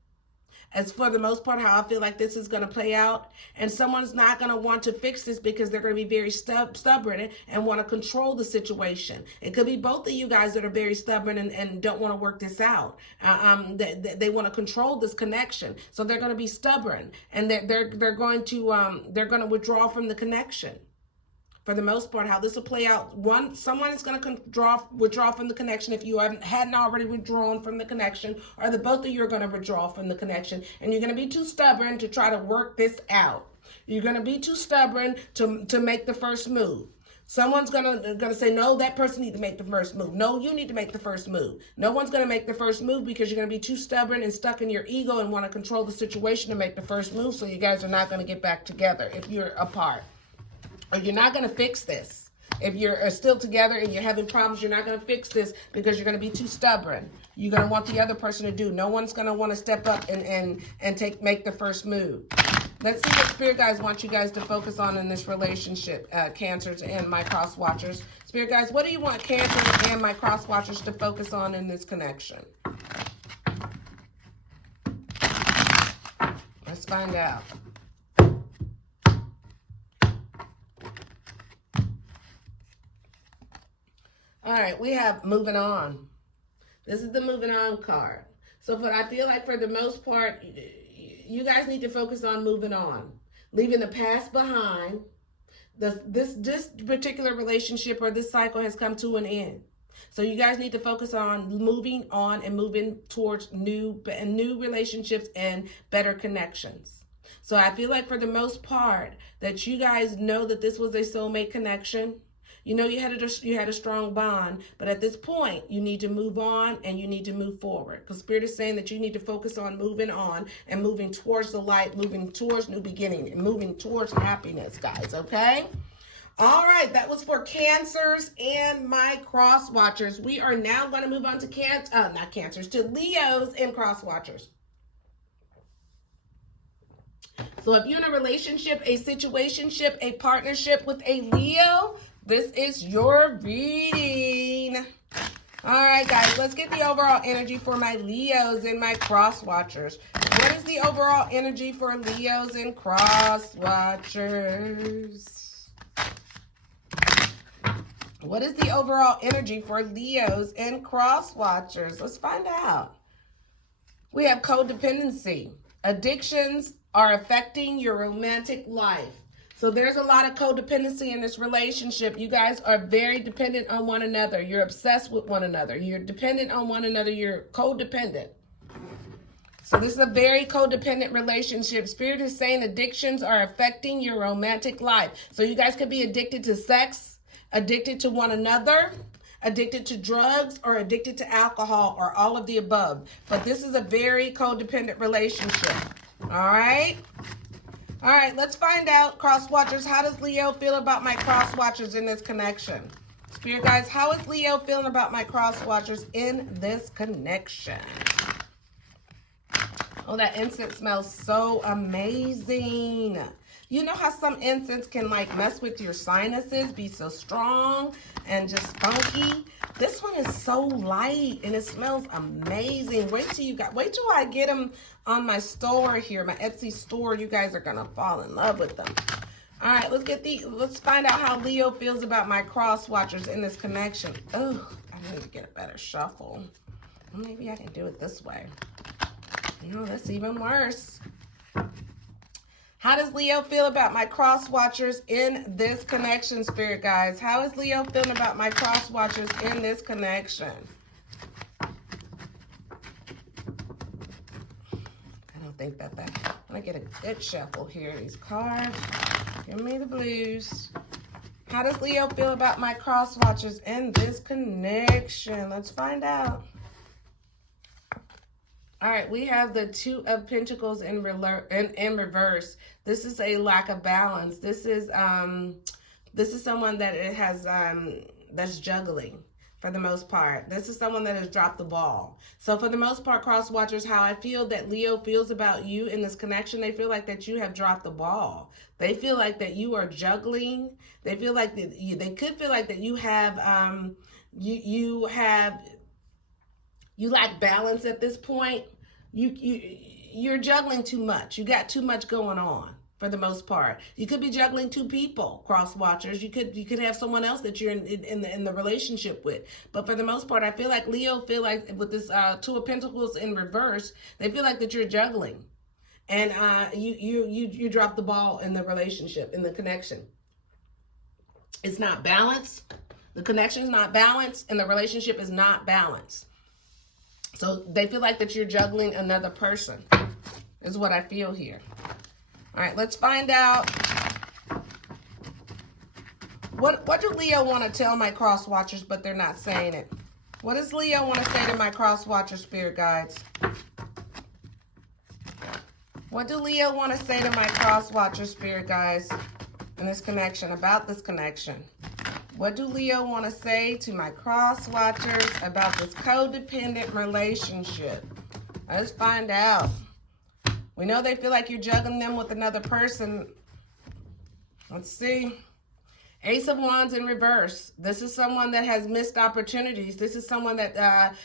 As for the most part, how I feel like this is going to play out. And someone's not going to want to fix this because they're going to be very stubborn and want to control the situation. It could be both of you guys that are very stubborn and don't want to work this out. They want to control this connection. So they're going to be stubborn and they're going to withdraw from the connection. For the most part, how this will play out, someone is going to withdraw from the connection if you hadn't already withdrawn from the connection, or the both of you are going to withdraw from the connection, and you're going to be too stubborn to try to work this out. You're going to be too stubborn to make the first move. Someone's gonna say, no, that person needs to make the first move. No, you need to make the first move. No one's gonna make the first move because you're gonna be too stubborn and stuck in your ego and want to control the situation to make the first move, so you guys are not going to get back together if you're apart. Or you're not going to fix this. If you're still together and you're having problems, you're not going to fix this because you're going to be too stubborn. You're going to want the other person to do. No one's going to want to step up and make the first move. Let's see what Spirit guides want you guys to focus on in this relationship, Cancers and my cross watchers. Spirit guides, what do you want Cancers and my cross watchers to focus on in this connection? Let's find out. All right, we have moving on. This is the moving on card. So I feel like for the most part, you guys need to focus on moving on, leaving the past behind. This particular relationship or this cycle has come to an end. So you guys need to focus on moving on and moving towards new relationships and better connections. So I feel like for the most part that you guys know that this was a soulmate connection. You know you had a strong bond, but at this point, you need to move on and you need to move forward. Because Spirit is saying that you need to focus on moving on and moving towards the light, moving towards new beginning, and moving towards happiness, guys, okay? All right, that was for Cancers and my cross watchers. We are now going to move on to to Leos and cross watchers. So if you're in a relationship, a situationship, a partnership with a Leo, this is your reading. All right, guys, let's get the overall energy for my Leos and my cross watchers. What is the overall energy for Leos and cross watchers? What is the overall energy for Leos and cross watchers? Let's find out. We have codependency. Addictions are affecting your romantic life. So there's a lot of codependency in this relationship. You guys are very dependent on one another. You're obsessed with one another. You're dependent on one another. You're codependent. So this is a very codependent relationship. Spirit is saying addictions are affecting your romantic life. So you guys could be addicted to sex, addicted to one another, addicted to drugs, or addicted to alcohol, or all of the above. But this is a very codependent relationship. All right? All right, let's find out, cross watchers, how does Leo feel about my cross watchers in this connection? Spirit guys, how is Leo feeling about my cross watchers in this connection? Oh, that incense smells so amazing. You know how some incense can like mess with your sinuses, be so strong and just funky? This one is so light and it smells amazing. Wait till I get them on my store here, my Etsy store. You guys are gonna fall in love with them. All right, let's find out how Leo feels about my cross watchers in this connection. Oh, I need to get a better shuffle. Well, maybe I can do it this way. No, that's even worse. How does Leo feel about my cross watchers in this connection, Spirit guys? How is Leo feeling about my cross watchers in this connection? I don't think that I'm gonna get a good shuffle here. These cards, give me the blues. How does Leo feel about my cross watchers in this connection? Let's find out. All right, we have the Two of Pentacles in reverse. This is a lack of balance. This is someone that that's juggling for the most part. This is someone that has dropped the ball. So for the most part, cross watchers, how I feel that Leo feels about you in this connection, they feel like that you have dropped the ball. They feel like that you are juggling. They feel like that they could feel like that you have you lack balance at this point. You're juggling too much. You got too much going on for the most part. You could be juggling two people, cross watchers. You could have someone else that you're in the relationship with. But for the most part, I feel like Leo feel like with this Two of Pentacles in reverse, they feel like that you're juggling, and you drop the ball in the relationship, in the connection. It's not balanced. The connection is not balanced, and the relationship is not balanced. So they feel like that you're juggling another person, is what I feel here. All right, let's find out. What do Leo want to tell my cross watchers, but they're not saying it? What does Leo want to say to my cross watcher spirit guides? What do Leo want to say to my cross watcher spirit guides in this connection, about this connection? What do Leo want to say to my cross watchers about this codependent relationship? Let's find out. We know they feel like you're juggling them with another person. Let's see. Ace of Wands in reverse. This is someone that has missed opportunities. This is someone that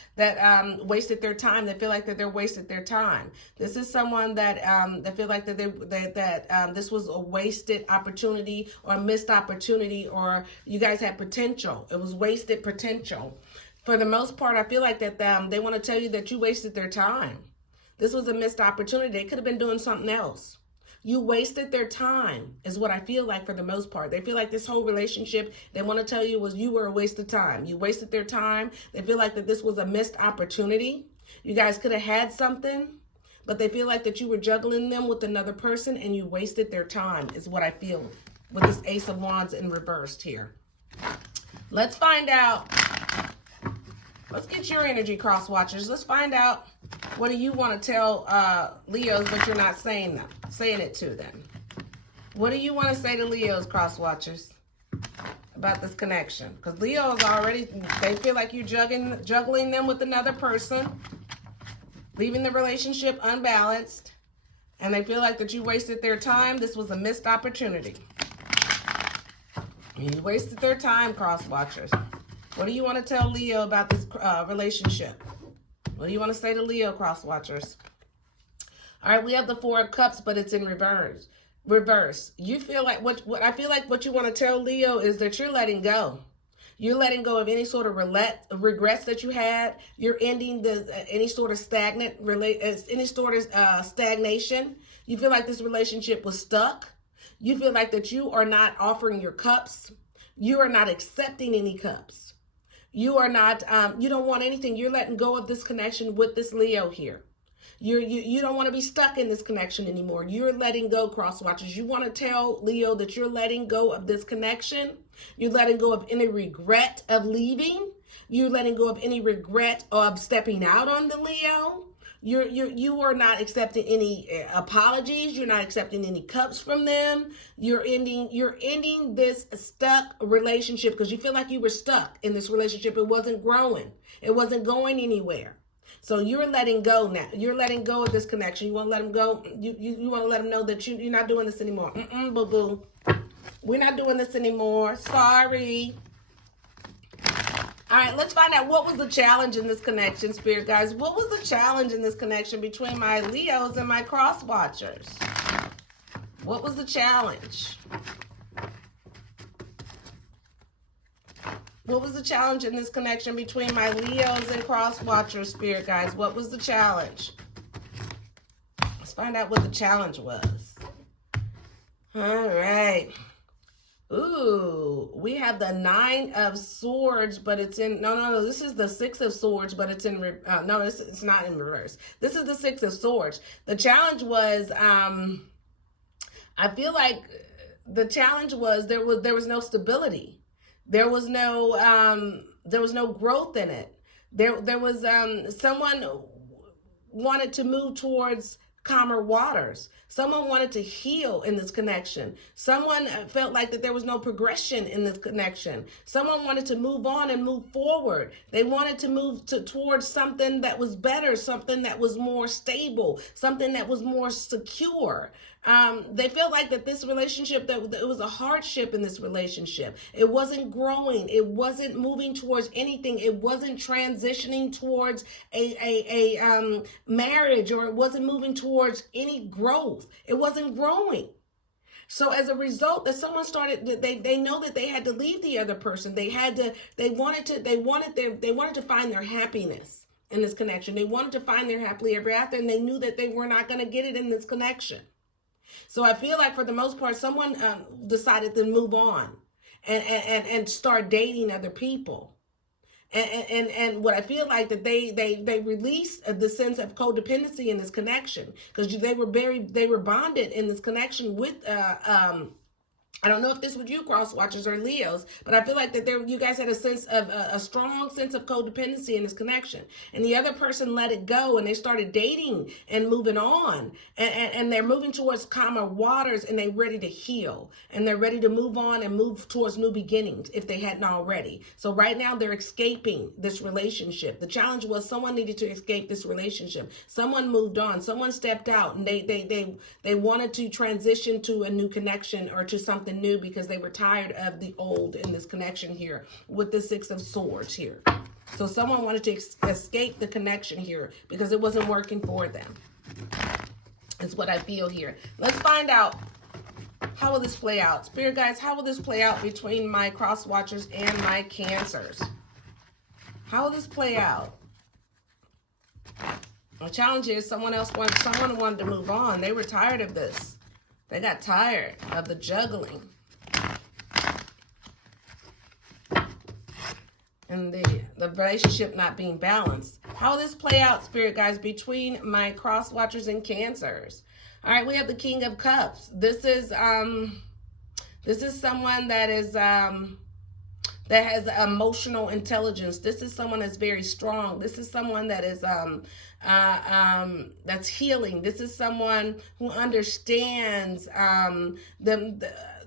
wasted their time. They feel like that they're wasted their time. This is someone that they feel like that this was a wasted opportunity or a missed opportunity, or you guys had potential. It was wasted potential. For the most part, I feel like that they want to tell you that you wasted their time. This was a missed opportunity. They could have been doing something else. You wasted their time, is what I feel like for the most part. They feel like this whole relationship, they want to tell you was you were a waste of time. You wasted their time. They feel like that this was a missed opportunity. You guys could have had something, but they feel like that you were juggling them with another person and you wasted their time, is what I feel with this Ace of Wands in reversed here. Let's find out. Let's get your energy, cross watchers. Let's find out, what do you want to tell Leos, but you're not saying it to them. What do you want to say to Leos, cross watchers, about this connection? Because Leos already, they feel like you're juggling them with another person, leaving the relationship unbalanced, and they feel like that you wasted their time. This was a missed opportunity. You wasted their time, cross watchers. What do you want to tell Leo about this relationship? What do you want to say to Leo, cross watchers? All right, we have the Four of Cups, but it's in reverse. You feel like what I feel like what you want to tell Leo is that you're letting go. You're letting go of any sort of regrets that you had. You're ending any sort of stagnation. You feel like this relationship was stuck. You feel like that you are not offering your cups. You are not accepting any cups. You are not, you don't want anything. You're letting go of this connection with this Leo here. You don't want to be stuck in this connection anymore. You're letting go, cross watchers. You want to tell Leo that you're letting go of this connection. You're letting go of any regret of leaving. You're letting go of any regret of stepping out on the Leo. You are not accepting any apologies. You're not accepting any cups from them. You're ending this stuck relationship because you feel like you were stuck in this relationship. It wasn't growing. It wasn't going anywhere. So you're letting go now. You're letting go of this connection. You want to let them go. You want to let them know that you're not doing this anymore. Boo-boo. We're not doing this anymore. Sorry. All right, let's find out what was the challenge in this connection, Spirit guys. What was the challenge in this connection between my Leos and my cross watchers? What was the challenge? What was the challenge in this connection between my Leos and cross watchers, Spirit guys? What was the challenge? Let's find out what the challenge was. All right. Ooh, we have the Nine of Swords, but it's in, no, this is the Six of Swords, but it's in, no, it's not in reverse. This is the Six of Swords. The challenge was, I feel like the challenge was there was no stability. There was no growth in it. There was, someone wanted to move towards calmer waters. Someone wanted to heal in this connection. Someone felt like that there was no progression in this connection. Someone wanted to move on and move forward. They wanted to move towards something that was better, something that was more stable, something that was more secure. They felt like that this relationship, that it was a hardship in this relationship. It wasn't growing. It wasn't moving towards anything. It wasn't transitioning towards a marriage, or it wasn't moving towards any growth. It wasn't growing. So as a result, that someone started, they know that they had to leave the other person. They wanted to find their happiness in this connection. They wanted to find their happily ever after, and they knew that they were not going to get it in this connection. So I feel like for the most part, someone decided to move on and start dating other people. And what I feel like that they released the sense of codependency in this connection, because they were bonded in this connection with I don't know if this was you, cross watchers or Leos, but I feel like that you guys had a sense of a strong sense of codependency in this connection, and the other person let it go, and they started dating and moving on, and they're moving towards calmer waters, and they're ready to heal, and they're ready to move on and move towards new beginnings if they hadn't already. So right now they're escaping this relationship. The challenge was someone needed to escape this relationship. Someone moved on. Someone stepped out, and they wanted to transition to a new connection or to something new, because they were tired of the old in this connection here with the Six of Swords here. So someone wanted to escape the connection here because it wasn't working for them. Is what I feel here. Let's find out, how will this play out? Spirit guides, how will this play out between my cross watchers and my Cancers? How will this play out? The challenge is someone wanted to move on. They were tired of this. They got tired of the juggling and the relationship not being balanced. How will this play out, Spirit guys, between my cross watchers and Cancers? All right, we have the King of Cups. This is someone that is that has emotional intelligence. This is someone that's very strong. This is someone that is that's healing. This is someone who understands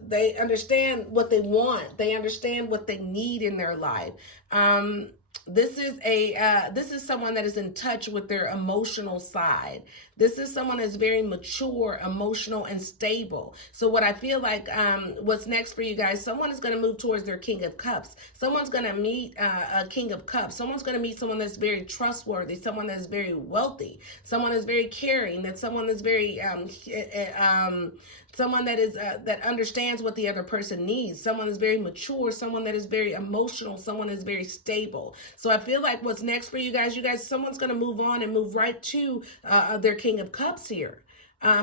they understand what they want. They understand what they need in their life. This is someone that is in touch with their emotional side. This is someone that's very mature, emotional, and stable. So what I feel like, what's next for you guys, someone is going to move towards their King of Cups. Someone's going to meet a King of Cups. Someone's going to meet someone that's very trustworthy, someone that's very wealthy, someone that's very caring, that someone that's very someone that is that understands what the other person needs, someone is very mature, someone that is very emotional, someone is very stable. So I feel like what's next for you guys, someone's going to move on and move right to their King of Cups here.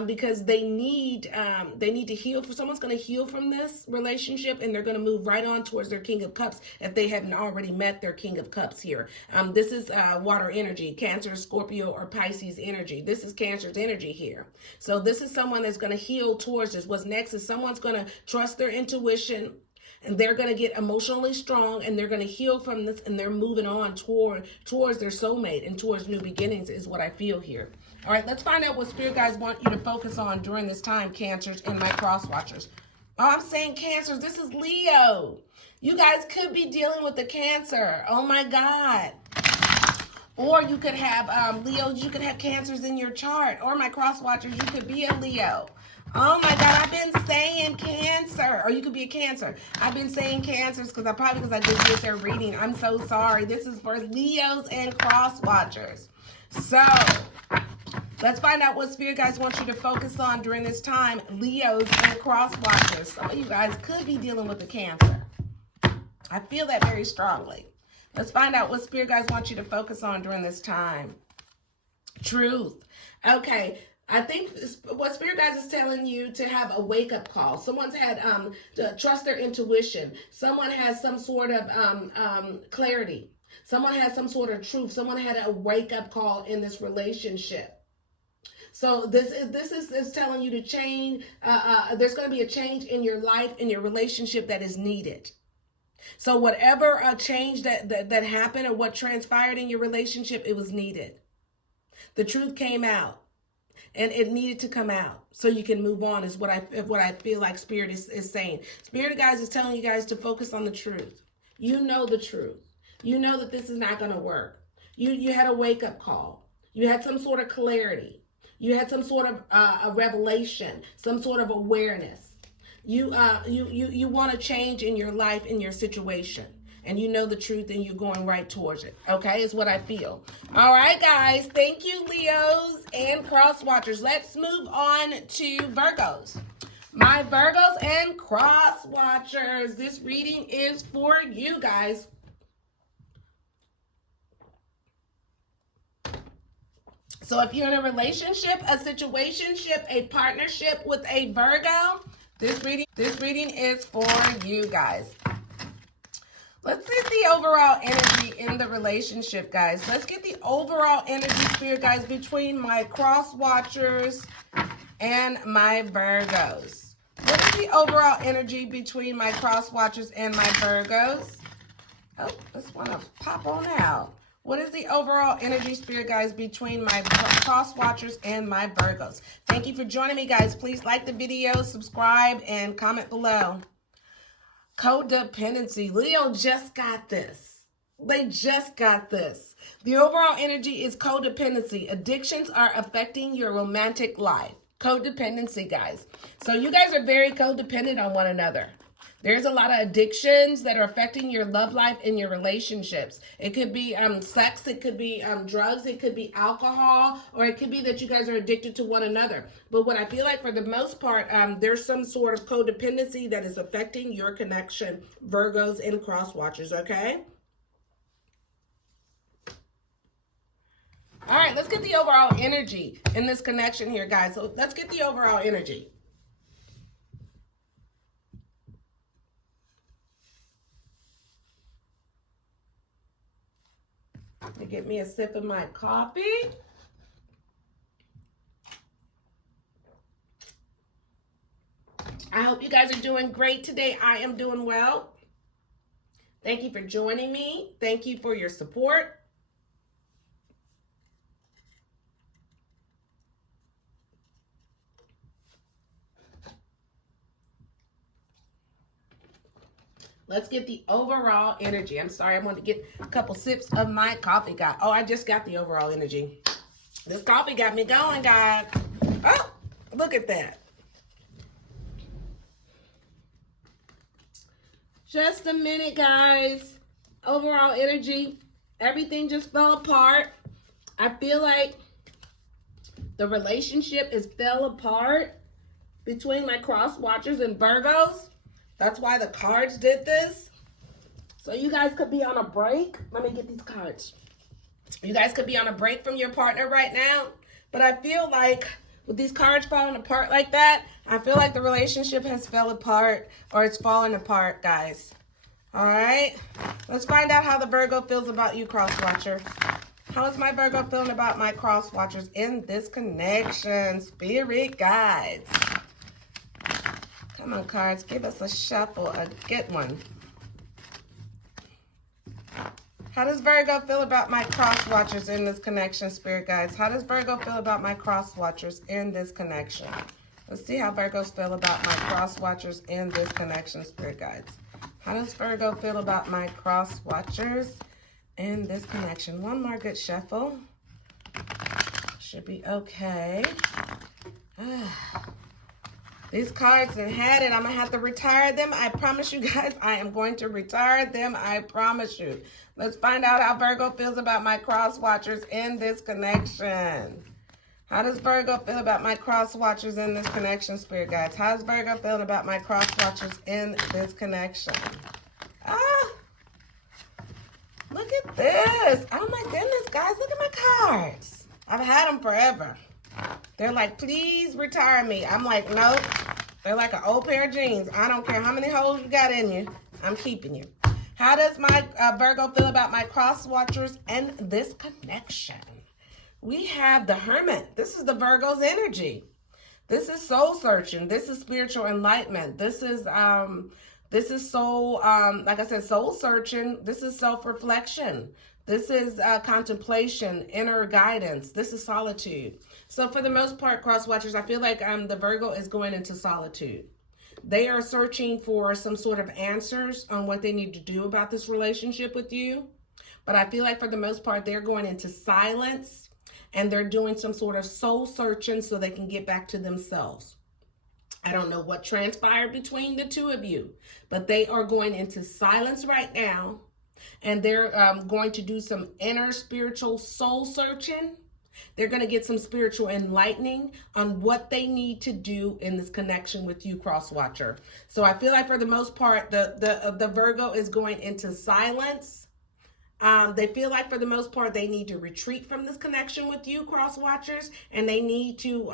Because they need to heal. Someone's going to heal from this relationship, and they're going to move right on towards their King of Cups if they haven't already met their King of Cups here. This is water energy, Cancer, Scorpio, or Pisces energy. This is Cancer's energy here. So this is someone that's going to heal towards this. What's next is someone's going to trust their intuition, and they're going to get emotionally strong, and they're going to heal from this, and they're moving on towards their soulmate and towards new beginnings is what I feel here. All right, let's find out what spirit guides want you to focus on during this time, Cancers and my cross watchers. Oh, I'm saying Cancers, this is Leo. You guys could be dealing with the Cancer. Oh my God. Or you could have Leos, you could have Cancers in your chart. Or my cross watchers, you could be a Leo. Oh my God, I've been saying Cancer. Or you could be a Cancer. I've been saying Cancers because I just did their reading. I'm so sorry. This is for Leos and cross watchers. So let's find out what spirit guides want you to focus on during this time, Leos and cross watchers. Some of you guys could be dealing with a Cancer. I feel that very strongly. Let's find out what spirit guides want you to focus on during this time. Truth. Okay. I think what spirit guides is telling you to have a wake-up call. Someone's had to trust their intuition. Someone has some sort of clarity. Someone has some sort of truth. Someone had a wake-up call in this relationship. So this is telling you to change. There's going to be a change in your life, in your relationship that is needed. So whatever change that happened or what transpired in your relationship, it was needed. The truth came out. And it needed to come out so you can move on is what I feel like Spirit is saying. Spirit guys is telling you guys to focus on the truth. You know the truth. You know that this is not going to work. You had a wake-up call. You had some sort of clarity. You had some sort of a revelation, some sort of awareness. You want to change in your life, in your situation. And you know the truth and you're going right towards it. Okay, is what I feel. All right, guys. Thank you, Leos and cross watchers. Let's move on to Virgos. My Virgos and cross watchers. This reading is for you guys. So if you're in a relationship, a situationship, a partnership with a Virgo, this reading is for you guys. Let's get the overall energy in the relationship, guys. Let's get the overall energy, spirit guys, between my cross watchers and my Virgos. What is the overall energy between my cross watchers and my Virgos? Oh, this one will pop on out. What is the overall energy, spirit guys, between my cross watchers and my Virgos? Thank you for joining me, guys. Please like the video, subscribe, and comment below. Codependency. Leo just got this. They just got this. The overall energy is codependency. Addictions are affecting your romantic life. Codependency, guys. So you guys are very codependent on one another. There's a lot of addictions that are affecting your love life and your relationships. It could be sex, it could be drugs, it could be alcohol, or it could be that you guys are addicted to one another. But what I feel like for the most part, there's some sort of codependency that is affecting your connection, Virgos and cross watchers, okay? All right, let's get the overall energy in this connection here, guys. So let's get the overall energy. Get me a sip of my coffee. I hope you guys are doing great today. I am doing well. Thank you for joining me. Thank you for your support. Let's get the overall energy. I'm sorry, I want to get a couple sips of my coffee. I just got the overall energy. This coffee got me going, guys. Oh, look at that. Just a minute, guys. Overall energy. Everything just fell apart. I feel like the relationship is fell apart between my cross watchers and Virgos. That's why the cards did this. So you guys could be on a break. Let me get these cards. You guys could be on a break from your partner right now. But I feel like with these cards falling apart like that, I feel like the relationship has fell apart or it's falling apart, guys. All right. Let's find out how the Virgo feels about you, cross watcher. How is my Virgo feeling about my cross watchers in this connection? Spirit guides. Come on, cards. Give us a shuffle, a good one. How does Virgo feel about my cross watchers in this connection, spirit guides? How does Virgo feel about my cross watchers in this connection? Let's see how Virgos feel about my cross watchers in this connection, spirit guides. How does Virgo feel about my cross watchers in this connection? One more good shuffle. Should be okay. These cards and had it. I'm going to have to retire them. I promise you guys, I am going to retire them. I promise you. Let's find out how Virgo feels about my cross watchers in this connection. How does Virgo feel about my cross watchers in this connection, spirit guides? How does Virgo feel about my cross watchers in this connection? Look at this. Oh my goodness, guys. Look at my cards. I've had them forever. They're like, please retire me. I'm like, nope. They're like an old pair of jeans. I don't care how many holes you got in you. I'm keeping you. How does my Virgo feel about my cross watchers and this connection? We have the Hermit. This is the Virgo's energy. This is soul searching. This is spiritual enlightenment. This is soul, like I said, soul searching. This is self-reflection. This is contemplation, inner guidance. This is solitude. So for the most part, cross watchers, I feel like the Virgo is going into solitude. They are searching for some sort of answers on what they need to do about this relationship with you. But I feel like for the most part, they're going into silence and they're doing some sort of soul searching so they can get back to themselves. I don't know what transpired between the two of you, but they are going into silence right now. And they're going to do some inner spiritual soul searching. They're going to get some spiritual enlightening on what they need to do in this connection with you, cross watcher. So I feel like for the most part, the Virgo is going into silence. They feel like for the most part, they need to retreat from this connection with you, cross watchers, and they need to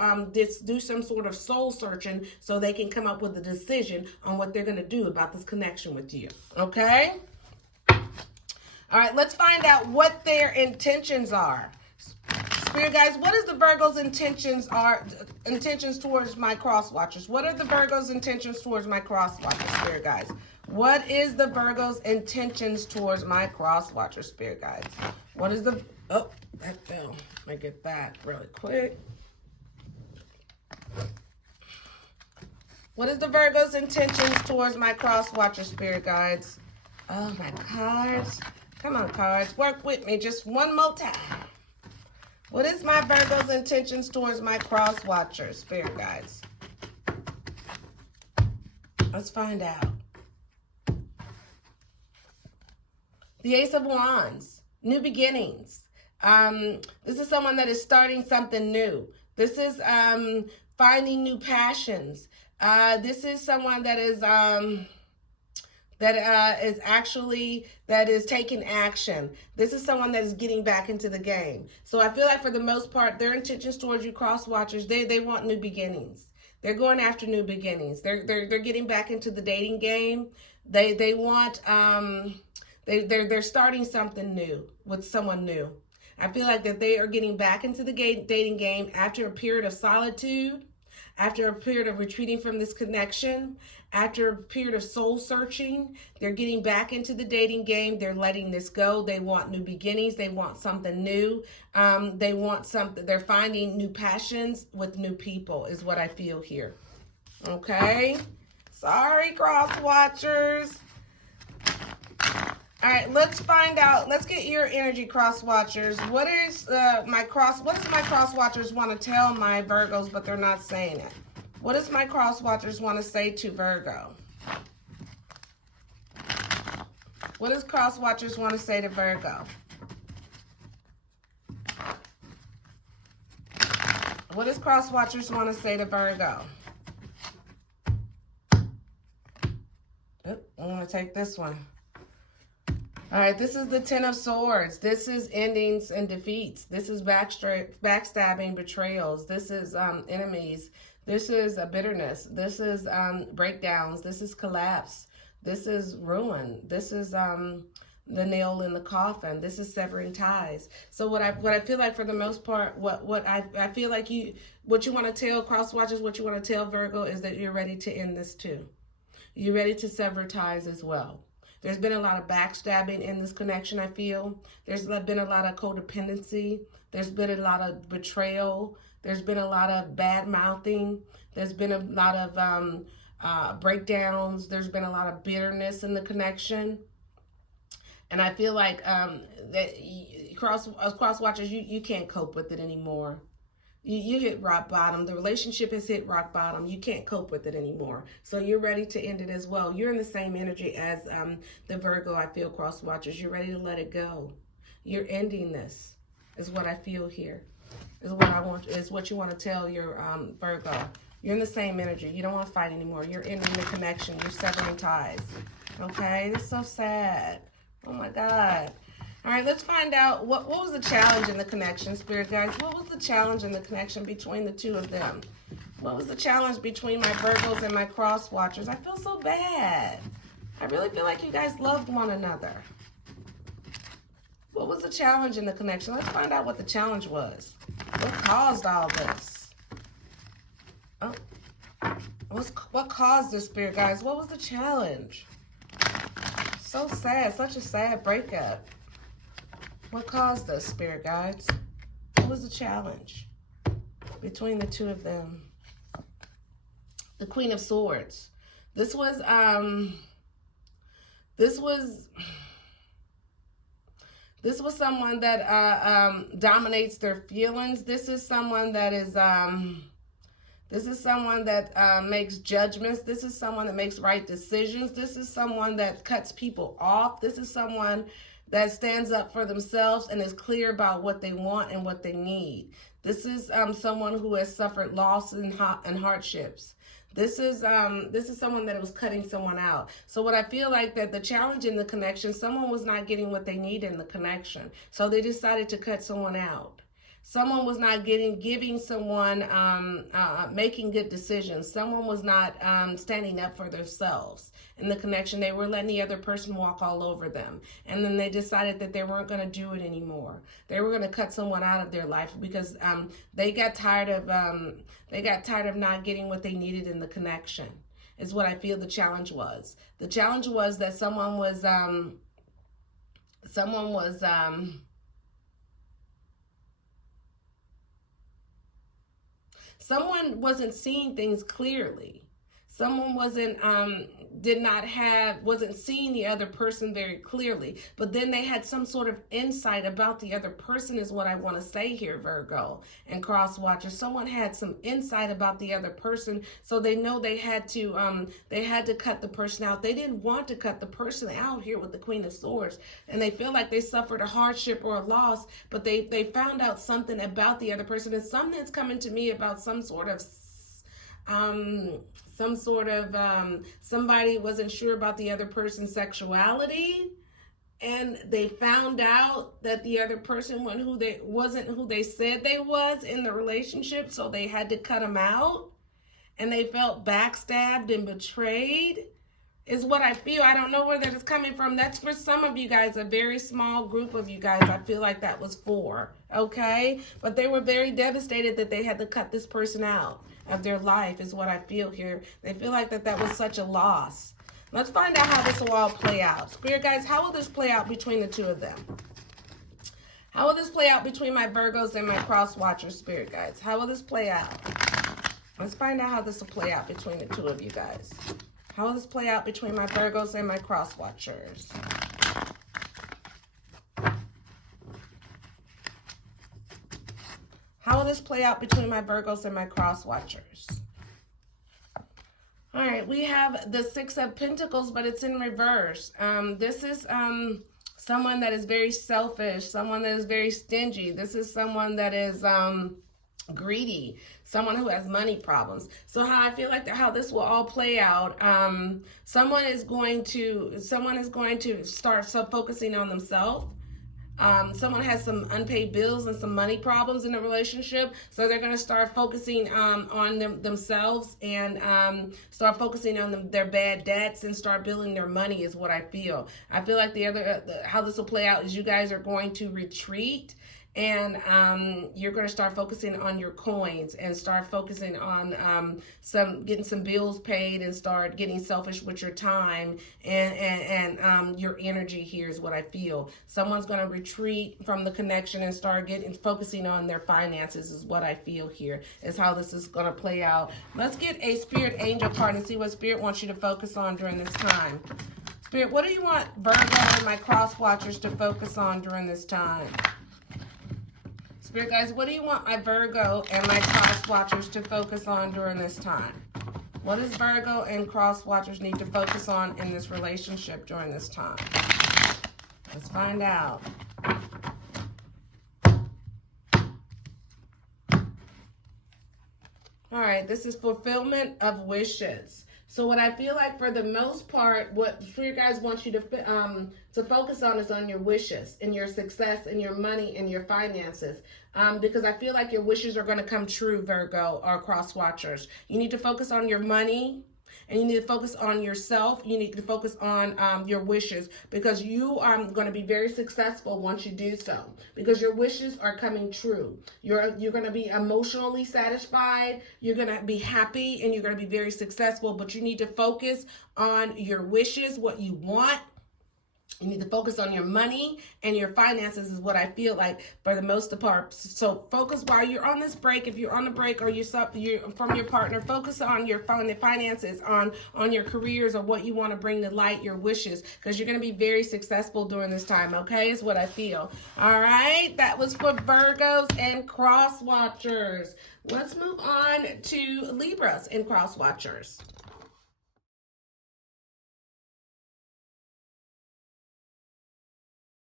do some sort of soul searching so they can come up with a decision on what they're going to do about this connection with you. Okay? All right, let's find out what their intentions are. Spirit guys, what is the Virgo's intentions towards my cross watchers? What are the Virgo's intentions towards my cross watchers, spirit guys? What is the Virgo's intentions towards my cross watchers, spirit guys? What is the, oh, that fell. Let me get back really quick. What is the Virgo's intentions towards my cross watchers, spirit guides? Oh, my cards. Come on, cards. Work with me just one more time. What is my Virgo's intentions towards my cross watchers, spirit guides? Let's find out. The Ace of Wands, new beginnings. This is someone that is starting something new. This is finding new passions. This is someone that is taking action. This is someone that is getting back into the game. So I feel like for the most part, their intentions towards you, cross watchers, they want new beginnings. They're going after new beginnings. They're getting back into the dating game. They want they're starting something new with someone new. I feel like that they are getting back into the dating game after a period of solitude. After a period of retreating from this connection, after a period of soul searching, they're getting back into the dating game. They're letting this go. They want new beginnings. They want something new. They want something. They're finding new passions with new people is what I feel here. Okay. Sorry, cross watchers. All right, let's find out. Let's get your energy, cross watchers. What does my cross watchers want to tell my Virgos, but they're not saying it? What does my cross watchers want to say to Virgo? What does cross watchers want to say to Virgo? What does cross watchers want to say to Virgo? I'm going to take this one. All right, this is the Ten of Swords. This is endings and defeats. This is backstabbing, betrayals. This is enemies. This is a bitterness. This is breakdowns. This is collapse. This is ruin. This is the nail in the coffin. This is severing ties. So what I feel like for the most part, what I feel like what you want to tell cross watchers, what you want to tell Virgo is that you're ready to end this too. You're ready to sever ties as well. There's been a lot of backstabbing in this connection, I feel. There's been a lot of codependency. There's been a lot of betrayal. There's been a lot of bad mouthing. There's been a lot of breakdowns. There's been a lot of bitterness in the connection. And I feel like that cross watchers, you can't cope with it anymore. You hit rock bottom. The relationship has hit rock bottom. You can't cope with it anymore. So you're ready to end it as well. You're in the same energy as the Virgo, I feel, cross watchers. You're ready to let it go. You're ending this, is what I feel here. Is what you want to tell your Virgo. You're in the same energy. You don't want to fight anymore. You're ending the connection. You're severing ties. Okay? It's so sad. Oh my God. All right, let's find out what was the challenge in the connection, Spirit guys. What was the challenge in the connection between the two of them? What was the challenge between my Virgos and my cross watchers? I feel so bad. I really feel like you guys loved one another. What was the challenge in the connection? Let's find out what the challenge was. What caused all this? Oh, what caused this, Spirit guys? What was the challenge? So sad, such a sad breakup. What caused this, Spirit guides? What was the challenge between the two of them? The Queen of Swords. This was someone that dominates their feelings. This is someone that is makes judgments. This is someone that makes right decisions. This is someone that cuts people off. This is someone that stands up for themselves and is clear about what they want and what they need. This is someone who has suffered loss and hardships. This is someone that was cutting someone out. So what I feel like that the challenge in the connection, someone was not getting what they need in the connection. So they decided to cut someone out. Someone was not giving someone, making good decisions. Someone was not standing up for themselves in the connection. They were letting the other person walk all over them. And then they decided that they weren't going to do it anymore. They were going to cut someone out of their life because they got tired of not getting what they needed in the connection, is what I feel the challenge was. The challenge was that someone wasn't seeing things clearly. Someone wasn't seeing the other person very clearly, but then they had some sort of insight about the other person is what I want to say here, Virgo and cross watcher. Someone had some insight about the other person, so they know they had to cut the person out. They didn't want to cut the person out here with the Queen of Swords, and they feel like they suffered a hardship or a loss, but they found out something about the other person, and something's coming to me about somebody wasn't sure about the other person's sexuality, and they found out that the other person wasn't who they said they was in the relationship, so they had to cut them out, and they felt backstabbed and betrayed, is what I feel. I don't know where that is coming from. That's for some of you guys, a very small group of you guys. I feel like that was for, okay? But they were very devastated that they had to cut this person out. of their life is what I feel here. They feel like that was such a loss. Let's find out how this will all play out. Spirit guides, how will this play out between the two of them? How will this play out between my Virgos and my cross watchers, spirit guides? How will this play out? Let's find out how this will play out between the two of you guys. How will this play out between my Virgos and my cross watchers? How will this play out between my Virgos and my cross watchers? All right, we have the Six of Pentacles, but it's in reverse. This is someone that is very selfish, someone that is very stingy. This is someone that is greedy, someone who has money problems. So how I feel like how this will all play out, someone is going to start focusing on themselves. Someone has some unpaid bills and some money problems in a relationship, so they're going to start focusing on themselves and start focusing on their bad debts and start building their money is what I feel. I feel like how this will play out is you guys are going to retreat, and you're going to start focusing on your coins and start focusing on getting some bills paid and start getting selfish with your time and your energy here is what I feel. Someone's going to retreat from the connection and start focusing on their finances is what I feel here, is how this is going to play out. Let's get a spirit angel card and see what spirit wants you to focus on during this time. Spirit, what do you want Virgo and my cross watchers to focus on during this time? Spirit guys, what do you want my Virgo and my cross watchers to focus on during this time? What does Virgo and cross watchers need to focus on in this relationship during this time? Let's find out. All right, this is fulfillment of wishes. So what I feel like for the most part, what Spirit guys want you to focus on is on your wishes and your success and your money and your finances. Because I feel like your wishes are going to come true, Virgo or cross watchers. You need to focus on your money. And you need to focus on yourself. You need to focus on your wishes, because you are going to be very successful once you do so, because your wishes are coming true. You're going to be emotionally satisfied. You're going to be happy, and you're going to be very successful. But you need to focus on your wishes, what you want. You need to focus on your money and your finances is what I feel like for the most part. So focus while you're on this break. If you're on the break or you're from your partner, focus on your finances, on your careers or what you want to bring to light, your wishes, because you're going to be very successful during this time, okay, is what I feel. All right, that was for Virgos and cross watchers. Let's move on to Libras and cross watchers.